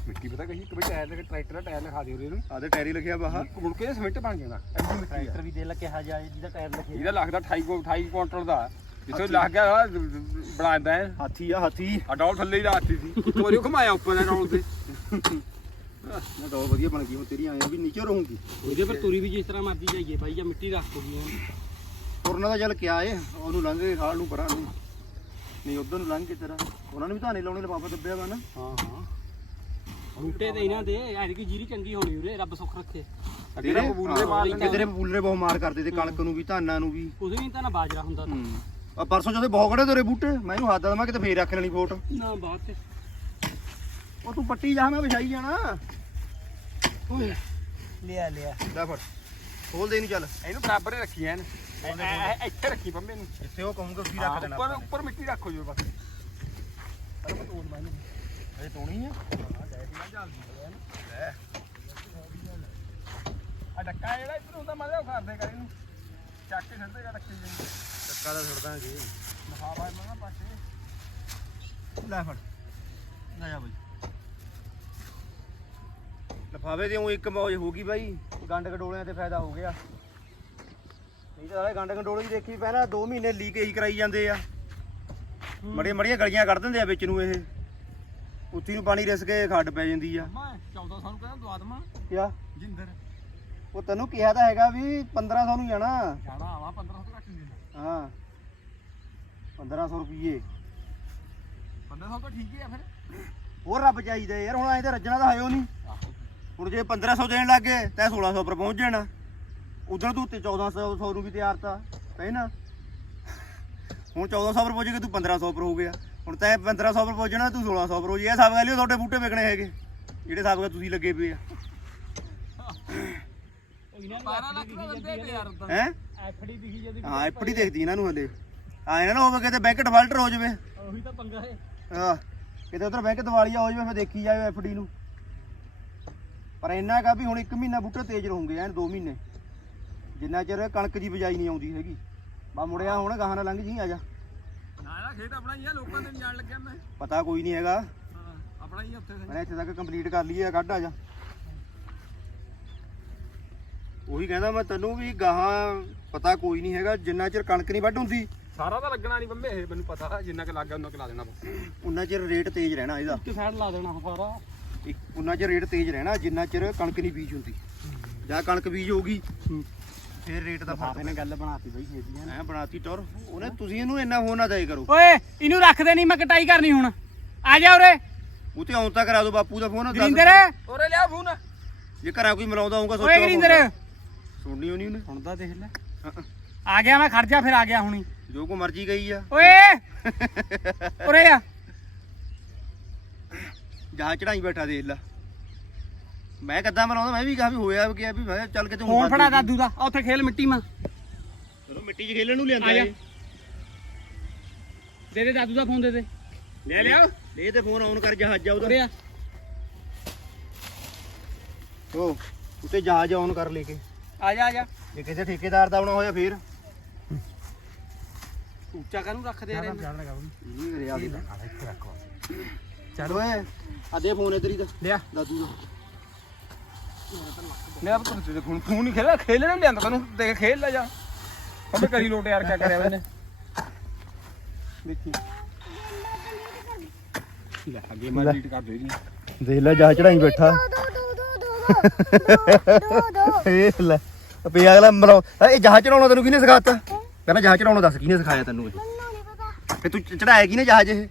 S5: ਮਿੱਟੀ ਪਤਾ ਕਹੀ ਇੱਕ ਵੀ ਟਾਇਰ ਲਗਾ ਟਰੈਕਟਰ ਦਾ ਟਾਇਰ ਲਿਖਾ ਦਿਓ ਇਹਨੂੰ
S1: ਆਦੇ ਟੈਰੀ ਲਿਖਿਆ ਬਾਹਰ
S5: ਮੁੜ ਕੇ ਸਿਮੈਂਟ ਬਣ ਜਾਂਦਾ। ਐਡੀ ਮਿੱਟੀ ਆ
S4: ਟਰੈਕਟਰ ਵੀ ਦੇ ਲਾ ਕਿਹਾ ਜਾਏ ਜਿਹਦਾ ਟਾਇਰ ਲੱਗੇ
S5: ਇਹਦਾ ਲੱਗਦਾ 28 ਕੋ 28 ਕੁਇੰਟਲ ਦਾ। ਜਿੱਥੇ ਲੱਗ ਗਿਆ ਆਹ ਬਣਾਉਂਦਾ ਹੈ
S1: ਹਾਥੀ ਆ ਹਾਥੀ।
S5: ਆ ਡੌਲ ਥੱਲੇ ਹੀ ਲਾਤੀ ਸੀ। ਇੱਕ ਵਾਰੀ ਉਹ ਘਮਾਇਆ ਉੱਪਰ ਨੇ ਡੌਲ ਤੇ।
S1: ਨਾ ਡੋਲ ਵਧੀਆ ਬਣ ਗਈ ਹੁਣ ਤੇਰੀ ਆਏ ਵੀ ਨੀਚੇ ਰਹੂਗੀ।
S4: ਉਹਦੇ ਪਰ ਤੁਰੀ ਵੀ ਜਿਸ ਤਰ੍ਹਾਂ ਮਰਜ਼ੀ ਜਾਈਏ ਬਾਈ ਜਾਂ ਮਿੱਟੀ ਰੱਖ ਦੂਗੀ
S1: ਤੁਰਨਾ ਤਾਂ ਚੱਲ ਕਿਆ ਏ ਉਹਨੂੰ ਲੰਘ ਕੇ ਖਾਲ ਨੂੰ ਪਰਾਂ ਨੂੰ। ਨਹੀਂ ਉਧਰ ਨੂੰ ਲੰਘ ਕੇ ਤੇਰਾ। ਉਹਨਾਂ ਨੇ ਵੀ ਧਾਨੇ ਲਾਉਣੇ ਲਫਾਫਾ ਦੱਬਿਆ ਵਾ ਨਾ।
S4: ਹਾਂ ਹਾਂ। ਬੂਟੇ ਤੇ ਇਹਨਾਂ ਦੇ ਐਤਕੀ ਜੀਰੀ ਚੰਗੀ ਹੋਣੀ ਉਰੇ ਰੱਬ ਸੁੱਖ ਰੱਖੇ।
S5: ਅੱਗੇ ਤਾਂ ਬਬੂਲ ਦੇ ਮਾਰ
S1: ਤੇਰੇ ਬਹੁਤ ਕਰਦੇ ਤੇ ਕਣਕ ਨੂੰ ਵੀ ਧਾਨਾਂ ਨੂੰ ਵੀ।
S4: ਕੁਝ ਨਹੀਂ ਤਾਂ ਨਾ ਬਾਜਰਾ ਹੁੰਦਾ ਤਾਂ।
S1: ਹੂੰ। ਆ ਪਰਸੋਂ ਜਦੋਂ ਬਹੁਤ ਖੜੇ ਤੇਰੇ ਬੂਟੇ ਮੈਂ ਇਹਨੂੰ ਹੱਥ ਦਵਾਂ ਕਿਤੇ ਫੇਰ ਰੱਖ ਲੈਣੀ ਫੋਟ।
S4: ਨਾ ਬਾਤ ਤੇ
S1: ਉਹ ਤੂੰ ਪੱਟੀ ਜਾ ਮੈਂ ਵਿਛਾਈ ਜਾਣਾ। ਓਏ।
S4: ਲਿਆ ਲਿਆ।
S1: ਲੈ ਫੜ। ਖੋਲ ਦੇ ਇਹਨੂੰ ਚੱਲ।
S5: ਇਹਨੂੰ ਬਰਾਬਰ ਹੀ ਰੱਖੀ ਐਨ। ਐ- ਇੱਥੇ ਰੱਖੀ ਪੰਮੇ ਨੂੰ।
S1: ਜਿੱਥੇ ਉਹ ਕਹੂੰਗਾ ਉੱਥੇ ਹੀ ਰੱਖ ਦੇਣਾ
S5: ਉੱਪਰ ਉੱਪਰ ਮਿੱਟੀ ਰੱਖੋ ਜੋ ਬਸ।
S1: ਅਜੇ ਤੋਣੀ ਆ?
S5: ਆ ਡੱਕਾ ਜਿਹੜਾ ਇੱਧਰ ਹੁੰਦਾ ਮਾਰਿਆ ਖਾਰਦੇ ਕਰ ਇਹਨੂੰ। ਚੱਕ ਕੇ ਛੱਡ ਦੇਗਾ ਡੱਕੇ ਜੀ
S1: ਟੱਕਾ ਦਾ ਛੱਡ ਦਾਂਗੇ
S5: ਲਫਾਫਾ ਇਹਨਾਂ ਦਾ ਪਾਸੇ
S1: ਲੈ ਫੜ। ਲੈ ਜਾ ਬਾਈ। ਲਫਾਵੇ ਦੇ ਉਹ ਇੱਕ ਮੌਜ ਹੋ ਗਈ ਬਾਈ ਗੰਡ ਕਟੋਲਿਆਂ ਤੇ ਫਾਇਦਾ ਹੋ ਗਿਆ। ਨਹੀਂ ਤਾਂ ਸਾਲੇ ਗੰਡ ਗੰਡੋਲੇ ਦੀ ਦੇਖੀ ਪਹਿਲਾਂ 2 ਮਹੀਨੇ ਲੀਕ ਇਹੀ ਕਰਾਈ ਜਾਂਦੇ ਆ। ਮੜੀਆਂ ਮੜੀਆਂ ਗਲੀਆਂ ਕੱਢ ਦਿੰਦੇ ਆ ਵਿੱਚ ਨੂੰ ਇਹ। ਉੱਤੀ ਨੂੰ ਪਾਣੀ ਰਿਸ ਕੇ ਖੱਡ ਪੈ ਜਾਂਦੀ ਆ।
S4: ਮੈਂ 1400 ਨੂੰ ਕਹਿੰਦਾ ਦਵਾ ਦਵਾਂ
S1: ਕਿਆ?
S4: ਜਿੰਦਰ।
S1: ਉਹ ਤੈਨੂੰ ਕਿਹਾ ਤਾਂ ਹੈਗਾ ਵੀ 1500 ਨੂੰ ਜਾਣਾ।
S4: ਜਾਣਾ ਆਵਾ 1500 ਤੋਂ ਘੱਟ ਨਹੀਂ
S1: ਹਾਂ। 1500 ਰੁਪਏ
S4: 1500 ਤਾਂ ਠੀਕ ਹੀ ਆ ਫਿਰ।
S1: ਹੋਰ ਰੱਬ ਚਾਹੀਦਾ ਯਾਰ ਹੁਣ ਐਂ ਤਾਂ ਰੱਜਣਾ ਤਾਂ ਹੈ ਉਹ ਨਹੀਂ। ਹੁਣ ਜੇ 1500 ਦੇਣ ਲੱਗੇ ਤੈਂ 1600 ਪਰ ਪਹੁੰਚ ਜਾਣਾ। ਉਧਰ ਤੂੰ ਤੇ 1400 ਸੌ ਨੂੰ ਵੀ ਤਿਆਰ ਤਾਂ ਹੈ ਨਾ। ਹੁਣ 1400 ਪਰ ਪਹੁੰਚੇਗਾ ਤੂੰ 1500 ਪਰ ਹੋ ਗਿਆ। ਹੁਣ ਤੈਂ 1500 ਪਰ ਪਹੁੰਚਣਾ ਤੂੰ 1600 ਪਰ ਹੋ ਜੀ ਇਹ ਸਭ ਗੱਲ ਤੁਹਾਡੇ ਬੂਟੇ ਵਿਕਣੇ ਹੈਗੇ। ਜਿਹੜੇ ਸਭ ਕੁਝ ਤੁਸੀਂ ਲੱਗੇ ਪਏ ਆ।
S4: ਇਹਨਾਂ 12 ਲੱਖ ਦਾ ਦਿੰਦੇ ਤੇ ਯਾਰ ਉਦਾਂ
S1: ਹੈ?
S4: ਐਫਡੀ ਦਿਖੀ ਜਦੀ
S1: ਹਾਂ ਐਫਡੀ ਦੇਖਦੀ ਇਹਨਾਂ ਨੂੰ ਹਲੇ। ਆ ਇਹਨਾਂ ਨੂੰ ਹੋਵੇ ਕਿਤੇ ਬੈਂਕ ਡਿਫਾਲਟਰ ਹੋ ਜਾਵੇ।
S4: ਉਹੀ ਤਾਂ ਪੰਗਾ ਹੈ।
S1: ਹਾਂ ਕਿਤੇ ਉਧਰ ਬੈਂਕ ਦਿਵਾਲੀਆ ਹੋ ਜਾਵੇ ਫਿਰ ਦੇਖੀ ਜਾਵੇ ਐਫਡੀ ਨੂੰ। ਪਰ ਇੰਨਾ ਕਾ ਵੀ ਹੁਣ 1 ਮਹੀਨਾ ਬੂਟੇ ਤੇਜ਼ ਰਹੂਗੇ ਐਨ 2 ਮਹੀਨੇ। ਜਿੰਨਾ ਚਿਰ ਕਣਕ ਦੀ ਬਿਜਾਈ ਨਹੀਂ ਆਉਂਦੀ ਹੈਗੀ। ਬਾ ਮੁੜਿਆ ਹੁਣ ਗਾਹਾਂ ਨਾਲ ਲੰਘ ਜੀ ਆ ਜਾ।
S4: ਨਾ ਨਾ ਖੇਤ ਆਪਣਾ ਹੀ ਆ ਲੋਕਾਂ ਦੇ ਨਹੀਂ ਜਾਣ ਲੱਗਿਆ ਮੈਂ।
S1: ਪਤਾ ਕੋਈ ਨਹੀਂ ਹੈਗਾ।
S4: ਹਾਂ ਆਪਣਾ ਹੀ ਆ ਉੱਥੇ।
S1: ਮੈਂ ਇੱਥੇ ਤੱਕ ਕੰਪਲੀਟ ਕਰ ਲਈਏ ਕੱਢ ਆ ਜਾ। ਉਹੀ ਕਹਿੰਦਾ ਮੈਂ ਤੈਨੂੰ ਵੀ ਗਾਹਾਂ ਪਤਾ ਕੋਈ ਨਹੀਂ ਹੈਗਾ ਜਿੰਨਾ ਚਿਰ ਕਣਕ ਨਹੀਂ ਵੱਢ ਹੁੰਦੀ।
S5: ਸਾਰਾ ਤਾਂ ਲੱਗਣਾ ਨਹੀਂ ਬੰਬੇ ਇਹ ਮੈਨੂੰ ਪਤਾ ਜਿੰਨਾ ਕਿ ਲੱਗ ਉਹਨਾਂ ਕਿ ਲਾ ਦੇਣਾ ਬਸ।
S1: ਉਨਾ ਚਿਰ ਰੇਟ ਤੇਜ਼ ਰਹਿਣਾ ਇਹਦਾ।
S4: ਇੱਕ ਸਾਈਡ ਲਾ ਦੇਣਾ ਸਾਰਾ।
S1: ਇੱਕ ਉਨਾ ਚਿਰ ਰੇਟ ਤੇਜ਼ ਰਹਿਣਾ ਜਿੰਨਾ ਚਿਰ ਕਣਕ ਨਹੀਂ ਬੀਜ ਹੁੰਦੀ। ਜਾਂ ਕਣਕ ਬੀਜ ਹੋਗੀ ਫਿਰ ਰੇਟ ਦਾ ਫ਼ਰਕ
S4: ਨੇ ਗੱਲ ਬਣਾਤੀ ਬਈ ਛੇਤੀ
S1: ਐ ਬਣਾਤੀ ਟੌਰ। ਉਹਨੇ ਤੁਸੀਂ ਇਹਨੂੰ ਇੰਨਾ ਹੋ ਨਾ ਦੇ ਕਰੋ।
S4: ਓਏ ਇਹਨੂੰ ਰੱਖਦੇ ਨਹੀਂ ਮੈਂ ਕਟਾਈ ਕਰਨੀ ਹੁਣ। ਆ ਜਾ ਉਰੇ।
S1: ਉਹ ਤੇ ਆਉਂ ਤਾਂ ਕਰਾ ਦੋ ਬਾਪੂ ਦਾ ਫੋਨ
S4: ਗਰਿੰਦਰ।
S5: ਉਰੇ ਲਿਆ ਫੋਨ।
S1: ਜੇ ਘਰਾਂ ਕੋਈ ਮਲਾਉਂਦਾ ਹੋਊਗਾ ਸੋਚੋ
S4: ਓਏ ਗਰਿੰਦਰ।
S1: ਸੁਣਨੀ ਹੋਣੀ ਉਹਨੇ?
S4: ਹੁਣ ਤਾਂ ਦੇਖ ਲੈ।
S1: ਹਾਂ,
S4: ਆ ਗਿਆ ਮੈਂ ਖੜ ਜਾ ਫਿਰ ਆ ਗਿਆ ਹੁਣੀ।
S1: ਜੋ ਕੋ ਮਰਜ਼ੀ ਗਈ ਆ।
S4: ਓਏ! ਉਰੇ ਆ।
S1: ਜਹਾਜ਼ ਚੜਾਈ ਬੈਠਾ ਦੇਖ ਲੈ। ਮੈਂ ਕਦਾਂ ਮਲਾਉਂਦਾ ਮੈਂ ਵੀ ਕਿਹਾ ਵੀ ਹੋਇਆ ਕਿ ਵੀ ਮੈਂ ਕਿਹਾ ਚੱਲ ਕਿਤੇ
S4: ਫੋਨ ਫੜਾ। ਦਾਦੂ ਦਾ ਉੱਥੇ ਖੇਲ ਮਿੱਟੀ ਮਾ।
S1: ਚਲੋ ਮਿੱਟੀ 'ਚ ਖੇਲਣ ਨੂੰ ਲਿਆਂਦਾ
S4: ਆ ਜਾ।
S1: ਇਹ।
S4: ਦੇ ਦੇ ਦਾਦੂ ਦਾ ਫੋਨ ਦੇ ਦੇ। ਲੈ ਲਿਆ।
S1: ਇਹ ਤੇ ਫੋਨ ਆਨ ਕਰ ਜਹਾਜ਼ ਜਾ ਉਹਦਾ।
S4: ਆ।
S1: ਉਹ ਉੱਤੇ ਜਹਾਜ਼ ਆਨ ਕਰ ਲੈ ਕੇ।
S4: ਆ ਜਾ ਆ ਜਾ।
S1: ਜੇ ਕਿਸੇ ਠੇਕੇਦਾਰ ਦਾ ਆਉਣਾ ਹੋਇਆ ਫੇਰ।
S4: ਉੱਚਾ ਕਾਹਨੂੰ ਰੱਖਦੇ ਯਾਰ ਇਹਨੂੰ?
S1: ਨਹੀਂ ਕਰਿਆ ਦੇ। ਚੱਲ ਓਏ ਆ ਦੇ ਫੋਨ ਇਧਰ ਹੀ ਦਾ।
S4: ਲਿਆ।
S1: ਦਾਦੂ ਦਾ।
S5: ਮੇਰਾ ਪੁੱਤ ਤੇ ਫੋਨ ਫੋਨ ਨਹੀਂ ਖੇਲਿਆ ਖੇਲਣਾ ਨਹੀਂ ਆਂਦਾ ਤੈਨੂੰ। ਦੇਖ ਖੇਲ ਲੈ ਜਾ। ਅਬੇ ਕਰੀ ਲੋਟ ਯਾਰ ਕਿਆ ਕਰਿਆ ਮੈਨੇ ਦੇਖੀ। ਲੈ ਅੱਗੇ ਮੈਂ ਡਿਲੀਟ ਕਰ ਦੇ ਜੀ
S1: ਦੇਖ ਲੈ ਜਹਾਜ਼ ਚੜਾਈ ਬੈਠਾ। ਇਹ ਲੈ। ਪੇ ਅਗਲਾ ਮਲਾਉ ਇਹ ਜਹਾਜ਼ ਚੜਾਉਣਾ ਤੈਨੂੰ ਕਿਹਨੇ ਸਿਖਾਤਾ? ਕਹਿੰਦਾ ਜਹਾਜ਼ ਚੜਾਉਣਾ ਦੱਸ ਕਿਹਨੇ ਸਿਖਾਇਆ ਤੈਨੂੰ ਇਹ? ਫੇ ਤੂੰ ਚੜਾਇਆ ਕਿਹਨੇ ਜਹਾਜ਼ ਇਹ?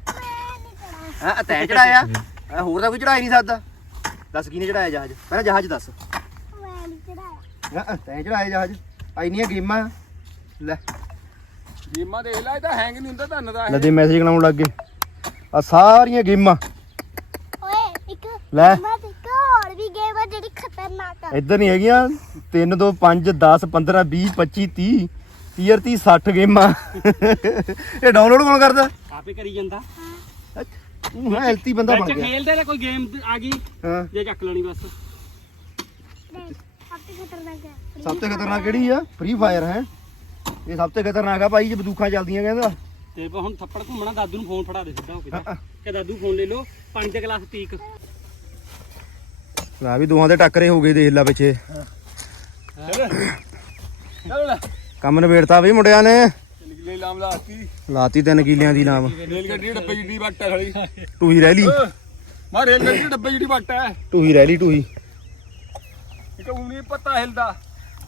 S1: ਹਾਂ ਤੈਂ ਚੜਾਇਆ? ਹੋਰ ਤਾਂ ਕੋਈ ਚੜਾਈ ਨਹੀਂ ਸਕਦਾ। ਦੱਸ ਕਿਹਨੇ ਚੜਾਇਆ ਜਹਾਜ਼? ਪਹਿਲਾਂ ਜਹਾਜ਼ ਦੱਸ। ਹਾਂ ਤੈਂ ਚੜਾਇਆ ਜਹਾਜ਼? ਆ ਇੰਨੀਆਂ ਗੇਮਾਂ? ਲੈ।
S5: ਗੇਮਾਂ ਦੇਖ ਲੈ ਇਹ ਤਾਂ ਹੈਂਗ ਨਹੀਂ ਹੁੰਦਾ ਧੰਨ ਦਾ
S1: ਲੱਦੇ ਮੈਸੇਜ ਲਾਉਣ ਲੱਗ ਗਏ। ਆ ਸਾਰੀਆਂ ਗੇਮਾਂ।
S6: ਓਏ ਇੱਕ
S1: ਲੈ
S6: ਮੈਂ ਤੇ ਇੱਕ ਹੋਰ ਵੀ ਗੇਮ ਆ ਜਿਹੜੀ ਖਤਰਨਾਕ ਆ
S1: ਇੱਧਰ ਨਹੀਂ ਹੈਗੀਆਂ। 3 2 5 10 15 20 25 30 ਤੀਰ 30 60 ਗੇਮਾਂ। ਇਹ ਡਾਊਨਲੋਡ ਕੌਣ ਕਰਦਾ?
S4: ਆਪੇ ਕਰੀ ਜਾਂਦਾ।
S1: ਤੂੰ ਹੈ ਐਲਤੀ ਬੰਦਾ ਬਣ
S4: ਵਿੱਚ
S1: ਗਿਆ।
S4: ਖੇਲਦੇ ਤਾਂ ਕੋਈ ਗੇਮ ਆ ਗਈ।
S1: ਹਾਂ।
S4: ਜੇ ਚੱਕ ਲੈਣੀ ਬਸ।
S6: ਸਭ ਤੋਂ ਖਤਰਨਾਕ ਹੈ।
S1: ਸਭ ਤੋਂ ਖਤਰਨਾਕ ਕਿਹੜੀ ਆ? ਫ੍ਰੀ ਫਾਇਰ ਹੈ। ਇਹ ਸਭ ਤੋਂ ਖਤਰਨਾਕ ਆ ਭਾਈ ਜੇ ਬੰਦੂਕਾਂ ਚੱਲਦੀਆਂ ਕਹਿੰਦਾ
S4: ਤੇ। ਹੁਣ ਥੱਪੜ ਘੁੰਮਣਾ ਦਾਦੂ ਨੂੰ ਫੋਨ ਫੜਾ ਦੇ ਸਿੱਧਾ ਹੋ ਕੇ। ਕਿ ਦਾਦੂ ਫੋਨ ਲੈ ਲਓ। 5 ਕਲਾਸ ਤੀਕ
S1: ਲੈ ਵੀ ਦੋਹਾਂ ਦੇ ਟੱਕਰੇ ਹੋ ਗਏ ਦੇਖ ਲੈ ਪਿੱਛੇ।
S5: ਚਲੋ
S1: ਕੰਮ ਨਵੇੜਤਾ ਵੀ ਮੁੰਡਿਆਂ ਨੇ।
S5: ਲੈ ਲਾਮ ਲਾਤੀ
S1: ਲਾਤੀ ਤਿੰਨ ਕਿਲਿਆਂ ਦੀ ਨਾਮ
S5: ਰੇਲ ਗੱਡੀ ਡੱਬੇ ਜਿੱਡੀ ਵੱਟ ਹੈ ਸਾਲੀ
S1: ਟੂਹੀ ਰਹਿ ਲਈ।
S5: ਮਾ ਰੇਲ ਗੱਡੀ ਡੱਬੇ ਜਿੱਡੀ ਵੱਟ ਹੈ
S1: ਟੂਹੀ ਰਹਿ ਲਈ ਟੂਹੀ
S5: ਇੱਕ ਉਹ ਨਹੀਂ ਹਿਲਦਾ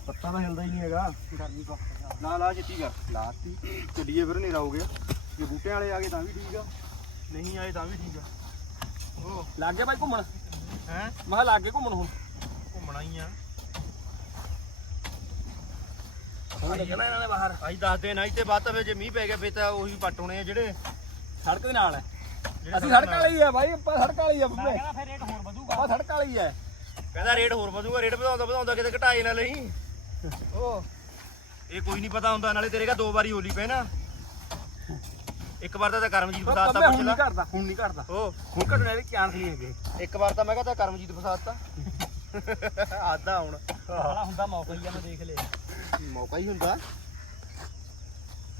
S1: ਪੱਤਾ ਤਾਂ ਹਿਲਦਾ ਹੀ ਨਹੀਂ ਹੈਗਾ। ਨਾ ਲਾ ਜਿੱਤੀ ਕਰ ਲਾਤੀ। ਚੱਲੀਏ ਫਿਰ, ਹਨੇਰਾ ਹੋ ਗਿਆ। ਜੇ ਬੂਟਿਆਂ ਵਾਲੇ ਆ ਗਏ ਤਾਂ ਵੀ ਠੀਕ ਆ। ਨਹੀਂ ਆਏ ਤਾਂ ਵੀ ਠੀਕ ਆ।
S5: ਲੱਗ ਗਿਆ ਬਾਈ ਘੁੰਮਣ?
S1: ਹੈ?
S5: ਮੈਂ ਲੱਗ ਘੁੰਮਣ ਹੁਣ।
S1: ਘੁੰਮਣਾ ਹੀ ਆ।
S5: ਹੁਣ ਜਾਣਾ ਇਹਨਾਂ ਨੇ ਬਾਹਰ।
S1: ਅੱਜ ਦੱਸ ਦੇ ਨਾ ਤੇ ਬਾਅਦ ਤਾਂ ਫਿਰ ਜੇ ਮੀਂਹ ਪੈ ਗਿਆ ਫਿਰ ਤਾਂ ਉਹੀ ਪੱਟ ਹੋਣੇ ਆ ਜਿਹੜੇ
S5: ਸੜਕ ਦੇ ਨਾਲ ਹੈ। ਅਸੀਂ ਸੜਕ ਵਾਲੇ ਹੀ ਆ ਬਾਈ ਆਪਾਂ ਸੜਕ ਵਾਲੇ ਹੀ ਆ ਬੰਦੇ
S4: ਕਹਿੰਦਾ ਫਿਰ ਰੇਟ ਹੋਰ ਵਧੂਗਾ।
S5: ਆਪਾਂ ਸੜਕ ਵਾਲੇ ਹੀ ਆ।
S1: ਕਹਿੰਦਾ ਰੇਟ ਹੋਰ ਵਧੂਗਾ ਰੇਟ ਵਧਾਉਂਦਾ ਵਧਾਉਂਦਾ ਕਿਤੇ ਘਟਾਏ ਨਾ ਲਈ। ਉਹ ਇਹ ਕੋਈ ਨਹੀਂ ਪਤਾ ਹੁੰਦਾ ਨਾਲੇ ਤੇਰੇ ਕਾ ਦੋ ਵਾਰੀ ਹੋਲੀ ਪੈ ਨਾ। ਇੱਕ ਵਾਰ ਤਾਂ ਕਰਮਜੀਤ ਫਸਾਤਾ
S5: ਬੰਬੇ
S1: ਪੁੱਛ
S5: ਹੁਣ
S1: ਲਾ।
S5: ਨਹੀਂ ਕਰਦਾ ਹੁਣ ਨਹੀਂ ਕਰਦਾ।
S1: ਉਹ
S5: ਹੁਣ ਘਟਣੇ ਦੇ ਚਾਂਸ ਨਹੀਂ ਹੈਗੇ।
S1: ਇੱਕ ਵਾਰ ਤਾਂ ਮੈਂ ਕਹਤਾ ਕਰਮਜੀਤ ਫਸਾਤਾ ਆਦਾ ਹੁਣ।
S4: ਸਾਲਾ ਹੁੰਦਾ ਮੌਕਾ ਹੀ ਆ ਮੈਂ ਦੇਖ ਲਿਆ।
S1: ਮੌਕਾ ਹੀ ਹੁੰਦਾ।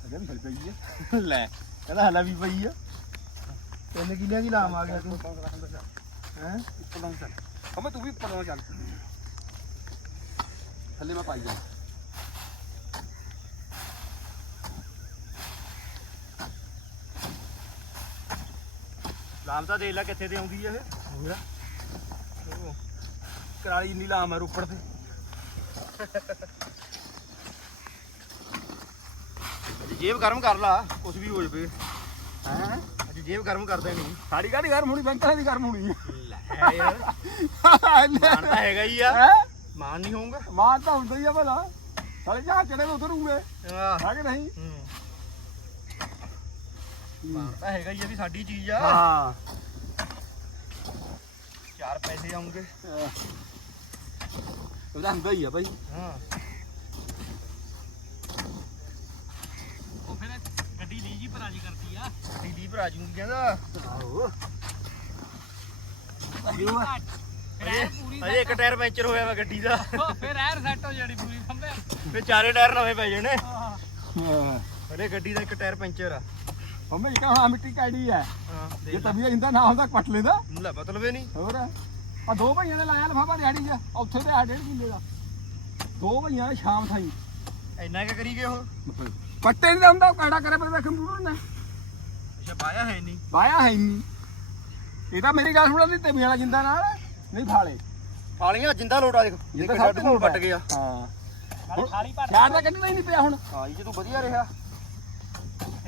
S5: ਅਜੇ ਵੀ ਪਈ ਹੈ
S1: ਲੈ ਕਹਿੰਦਾ ਹਲਾ ਵੀ ਪਈ ਆ। ਤਿੰਨ ਕਿੱਲਿਆਂ ਦੀ ਲਾਮ ਆ ਗਿਆ ਤੂੰ। ਹੈ?
S5: ਪੜਾਉਂ ਚੱਲ। ਹਮੇ ਤੂੰ ਵੀ ਪੜਾਉਂ ਚੱਲ। ਥੱਲੇ ਮੈਂ ਪਾਈ ਜਾ
S1: ਲਾਮ ਤਾਂ ਦੇਖ ਲੈ ਕਿੱਥੇ ਤੇ ਆਉਂਦੀ ਆ ਇਹ।
S5: ਉਹ ਕਰਾਲੀ ਇੰਨੀ ਲਾਮ ਹੈ ਰੋਪੜ ਤੇ।
S1: ਅੱਜ ਜੇਬ ਗਰਮ ਕਰ ਲਾ। ਕੁਝ ਵੀ ਹੋ ਜਵੇ। ਹੈ? ਅੱਜ ਜੇਬ ਗਰਮ ਕਰਦੇ ਨਹੀਂ।
S5: ਸਾਡੀ ਗਾੜੀ ਗਰਮ ਹੋਣੀ? ਬੈਂਕਾਂ ਦੀ ਗਰਮ ਹੋਣੀ
S1: ਲੈ ਯਾਰ। ਮਾਨ ਤਾਂ ਹੈਗਾ ਹੀ ਆ। ਮਾਨ ਨਹੀਂ ਹੋਊਗਾ।
S5: ਮਾਂ ਤਾਂ ਹੁੰਦਾ ਹੀ ਆ ਭਲਾ। ਸਾਲੇ ਜਹਾਜ਼ ਚੜੇ ਉਤਰੂਗੇ
S1: ਆਹ,
S5: ਹੈ ਕਿ ਨਹੀਂ?
S1: ਤਾਂ ਹੈਗਾ ਹੀ ਆ ਵੀ ਸਾਡੀ ਚੀਜ਼ ਆ।
S5: ਹਾਂ।
S1: ਚਾਰ ਪੈਸੇ ਆਉਂਗੇ।
S5: ਉਹਦਾ ਹੁੰਦਾ ਹੀ ਆ ਭਾਈ
S1: ਹਾਂ।
S4: ਉਹ ਫਿਰ ਗੱਡੀ ਲਈ ਜੀ ਪਰਾਜੀ ਕਰਦੀ ਆ।
S1: ਦਿੱਲੀ ਭਰਾ ਜੂਗੀ ਕਹਿੰਦਾ।
S5: ਆਹੋ।
S4: ਫਿਰ ਪੂਰੀ
S1: ਅਜੇ ਇੱਕ ਟਾਇਰ ਪੈਂਚਰ ਹੋਇਆ ਵਾ ਗੱਡੀ ਦਾ।
S4: ਫਿਰ ਐਰ ਸੈੱਟ ਹੋ ਜਾਣੀ ਪੂਰੀ ਖੰਬੇ
S1: ਫੇ ਚਾਰੇ ਟਾਇਰ ਨਵੇਂ ਪੈ ਜਾਣੇ।
S5: ਹਾਂ।
S1: ਹਲੇ ਗੱਡੀ ਦਾ ਇੱਕ ਟਾਇਰ ਪੈਂਚਰ ਆ।
S5: ਮਿੱਟੀ ਕਾੜੀ ਹੈ।
S1: ਹਾਂ
S5: ਜੇ
S1: ਦੇਖ ਲੈ।
S5: ਤਬੀਆ ਇੰਦਾ ਨਾ ਹੁੰਦਾ ਪਟ ਲੈਂਦਾ।
S1: ਲੈ ਬਤਲਵੇ ਨਹੀਂ।
S5: ਹੋਰ? ਆ ਦੋ ਭਈਆਂ ਨੇ ਲਾਇਆ ਲਫਾਫਾ ਦਿਹਾੜੀ ਚ ਉੱਥੇ ਤੇ ਆ ਡੇਢ ਕਿੱਲੇ ਦਾ। ਦੋ ਭਈਆਂ ਨੇ ਸ਼ਾਮ ਥਾਈ।
S1: ਇੰਨਾ ਕਿ ਕਰੀ ਗਏ ਉਹ?
S5: ਪੱਟੇ ਨਹੀਂ ਹੁੰਦਾ ਕਾੜਾ ਕਰੇ ਪਰ ਵੇਖਣ ਦੂਰ ਨਾ
S1: ਅੱਛਾ ਬਾਇਆ ਹੈ ਨਹੀਂ।
S5: ਵਾਇਆ ਹੈ ਨਹੀਂ। ਇਹ ਤਾਂ ਮੇਰੀ ਗੱਲ ਸੁਣਾ ਨਹੀਂ ਤੇ ਵਾਲਾ ਜਿੰਦਾ ਨਾਲ ਨਹੀਂ ਫਾਲੇ।
S1: ਫਾਲੀਆਂ ਜਿੰਦਾ ਲੋਟਾ ਦੇਖ। ਛੱਡ
S5: ਸਭ
S1: ਨੂੰ
S5: ਤੋਂ
S1: ਪੱਟ ਗਿਆ।
S5: ਹਾਂ।
S4: ਖਾਲੀ
S5: ਤਾਂ ਕੱਢਣਾ ਹੀ ਨਹੀਂ ਪਿਆ ਹੁਣ।
S1: ਹਾਂ ਇਹ ਤੂੰ ਵਧੀਆ ਰਿਹਾ।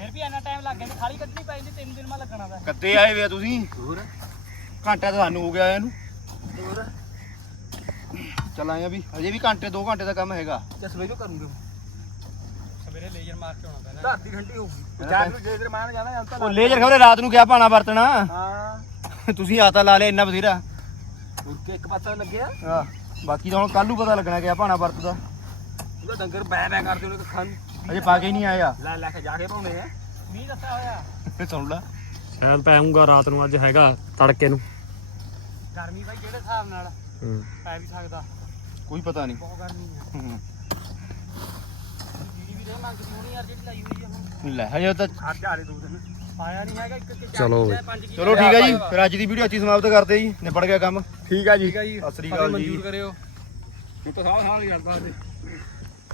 S4: ਫਿਰ ਵੀ ਇੰਨਾ ਟਾਈਮ ਲੱਗ ਗਿਆ ਤੇ ਖਾਲੀ ਕੱਢਣੀ ਪਈ ਨਹੀਂ ਤਿੰਨ ਦਿਨ ਮਾ ਲੱਗਣਾ ਦਾ
S1: ਕੱਦੇ ਆਏ ਵੇ ਆ ਤੁਸੀਂ?
S5: ਹੋਰ?
S1: ਘੰਟਾ ਤਾਂ ਸਾਨੂੰ ਹੋ ਗਿਆ ਆਇਆ ਨੂੰ। ਹੋਰ? ਚੱਲ ਆਏ ਆ ਵੀ ਅਜੇ ਵੀ ਘੰਟੇ 2 ਘੰਟੇ ਦਾ ਕੰਮ ਹੈਗਾ।
S5: ਜੋ ਕਰੂੰਗੇ
S4: ਸਵੇਰੇ ਲੇਜ਼ਰ ਮਾਰ ਕੇ ਆਉਣਾ ਪੈਣਾ।
S5: ਰਾਤ ਦੀ ਘੰਟੀ ਹੋਊਗੀ। ਚਾਰ ਨੂੰ ਜੇ ਤੇਰੇ ਮਾਂ ਨੇ ਜਾਣਾ ਜਾਂਦਾ
S1: ਉਹ ਲੇਜਰ ਖਬਰੇ ਰਾਤ ਨੂੰ ਕਿਆ ਪਾਣਾ ਵਰਤਣਾ?
S5: ਹਾਂ।
S1: ਤੁਸੀਂ ਆਤਾ ਲਾ ਲਿਆ ਇੰਨਾ ਬਥੇਰਾ।
S5: ਮੁੜ ਕੇ ਇੱਕ ਪਾਸਾ ਲੱਗਿਆ?
S1: ਹਾਂ ਬਾਕੀ ਤਾਂ ਹੁਣ ਕੱਲ ਨੂੰ ਪਤਾ ਲੱਗਣਾ ਕਿਆ ਪਾਣਾ ਵਰਤਦਾ।
S5: ਉਹਦਾ ਡੰਗਰ ਬੈ ਬੈ ਕਰਦੇ ਉਹਨੇ ਨੂੰ
S1: ਅਜੇ ਪਾ ਕੇ ਹੀ ਨਹੀਂ ਆਇਆ।
S5: ਲੈ ਲੈ ਕੇ ਜਾ ਕੇ ਪਾਉਣੇ ਆ।
S4: ਮੀਂਹ ਦੱਸਿਆ ਹੋਇਆ।
S1: ਸੁਣ ਲੈ।
S7: ਸ਼ਾਇਦ ਪਾਉਂਗਾ ਰਾਤ ਨੂੰ ਅੱਜ ਹੈਗਾ ਤੜਕੇ ਨੂੰ।
S4: ਗਰਮੀ ਬਾਈ ਜਿਹੜੇ ਹਿਸਾਬ ਨਾਲ?
S7: ਹੂੰ।
S4: ਪੈ ਵੀ ਸਕਦਾ।
S1: ਕੋਈ ਪਤਾ ਨਹੀਂ।
S4: ਬਹੁਤ ਗਰਮੀ ਆ।
S1: ਹੂੰ।
S4: ਜੀਡੀ ਵੀ ਦੇ ਮੰਗਦੀ ਹੋਣੀ ਯਾਰ ਜਿਹੜੀ ਲਾਈ ਹੋਈ ਆ ਹੁਣ।
S1: ਲੈ ਹਜੇ ਤਾਂ
S5: ਅੱਜ ਆ ਰਹੇ ਦੋ ਦਿਨ।
S4: ਆਇਆ ਨਹੀਂ ਹੈਗਾ ਇੱਕ ਇੱਕ ਚਾਰ
S7: ਚਲੋ
S4: ਪੰਜ
S1: ਠੀਕ ਹੈ ਜੀ ਫਿਰ ਅੱਜ ਦੀ ਵੀਡੀਓ ਇੱਥੇ ਹੀ ਸਮਾਪਤ ਕਰਦੇ ਜੀ ਨਿਬੜ ਗਿਆ ਕੰਮ।
S5: ਠੀਕ ਆ ਜੀ।
S1: ਸਤਿ ਸ੍ਰੀ ਅਕਾਲ ਜੀ।
S5: ਕਰਿਓ। ਹੁਣ ਤਾਂ ਸਾਹ ਸਾਹ ਨਹੀਂ ਕਰਦਾ ਅੱਜ।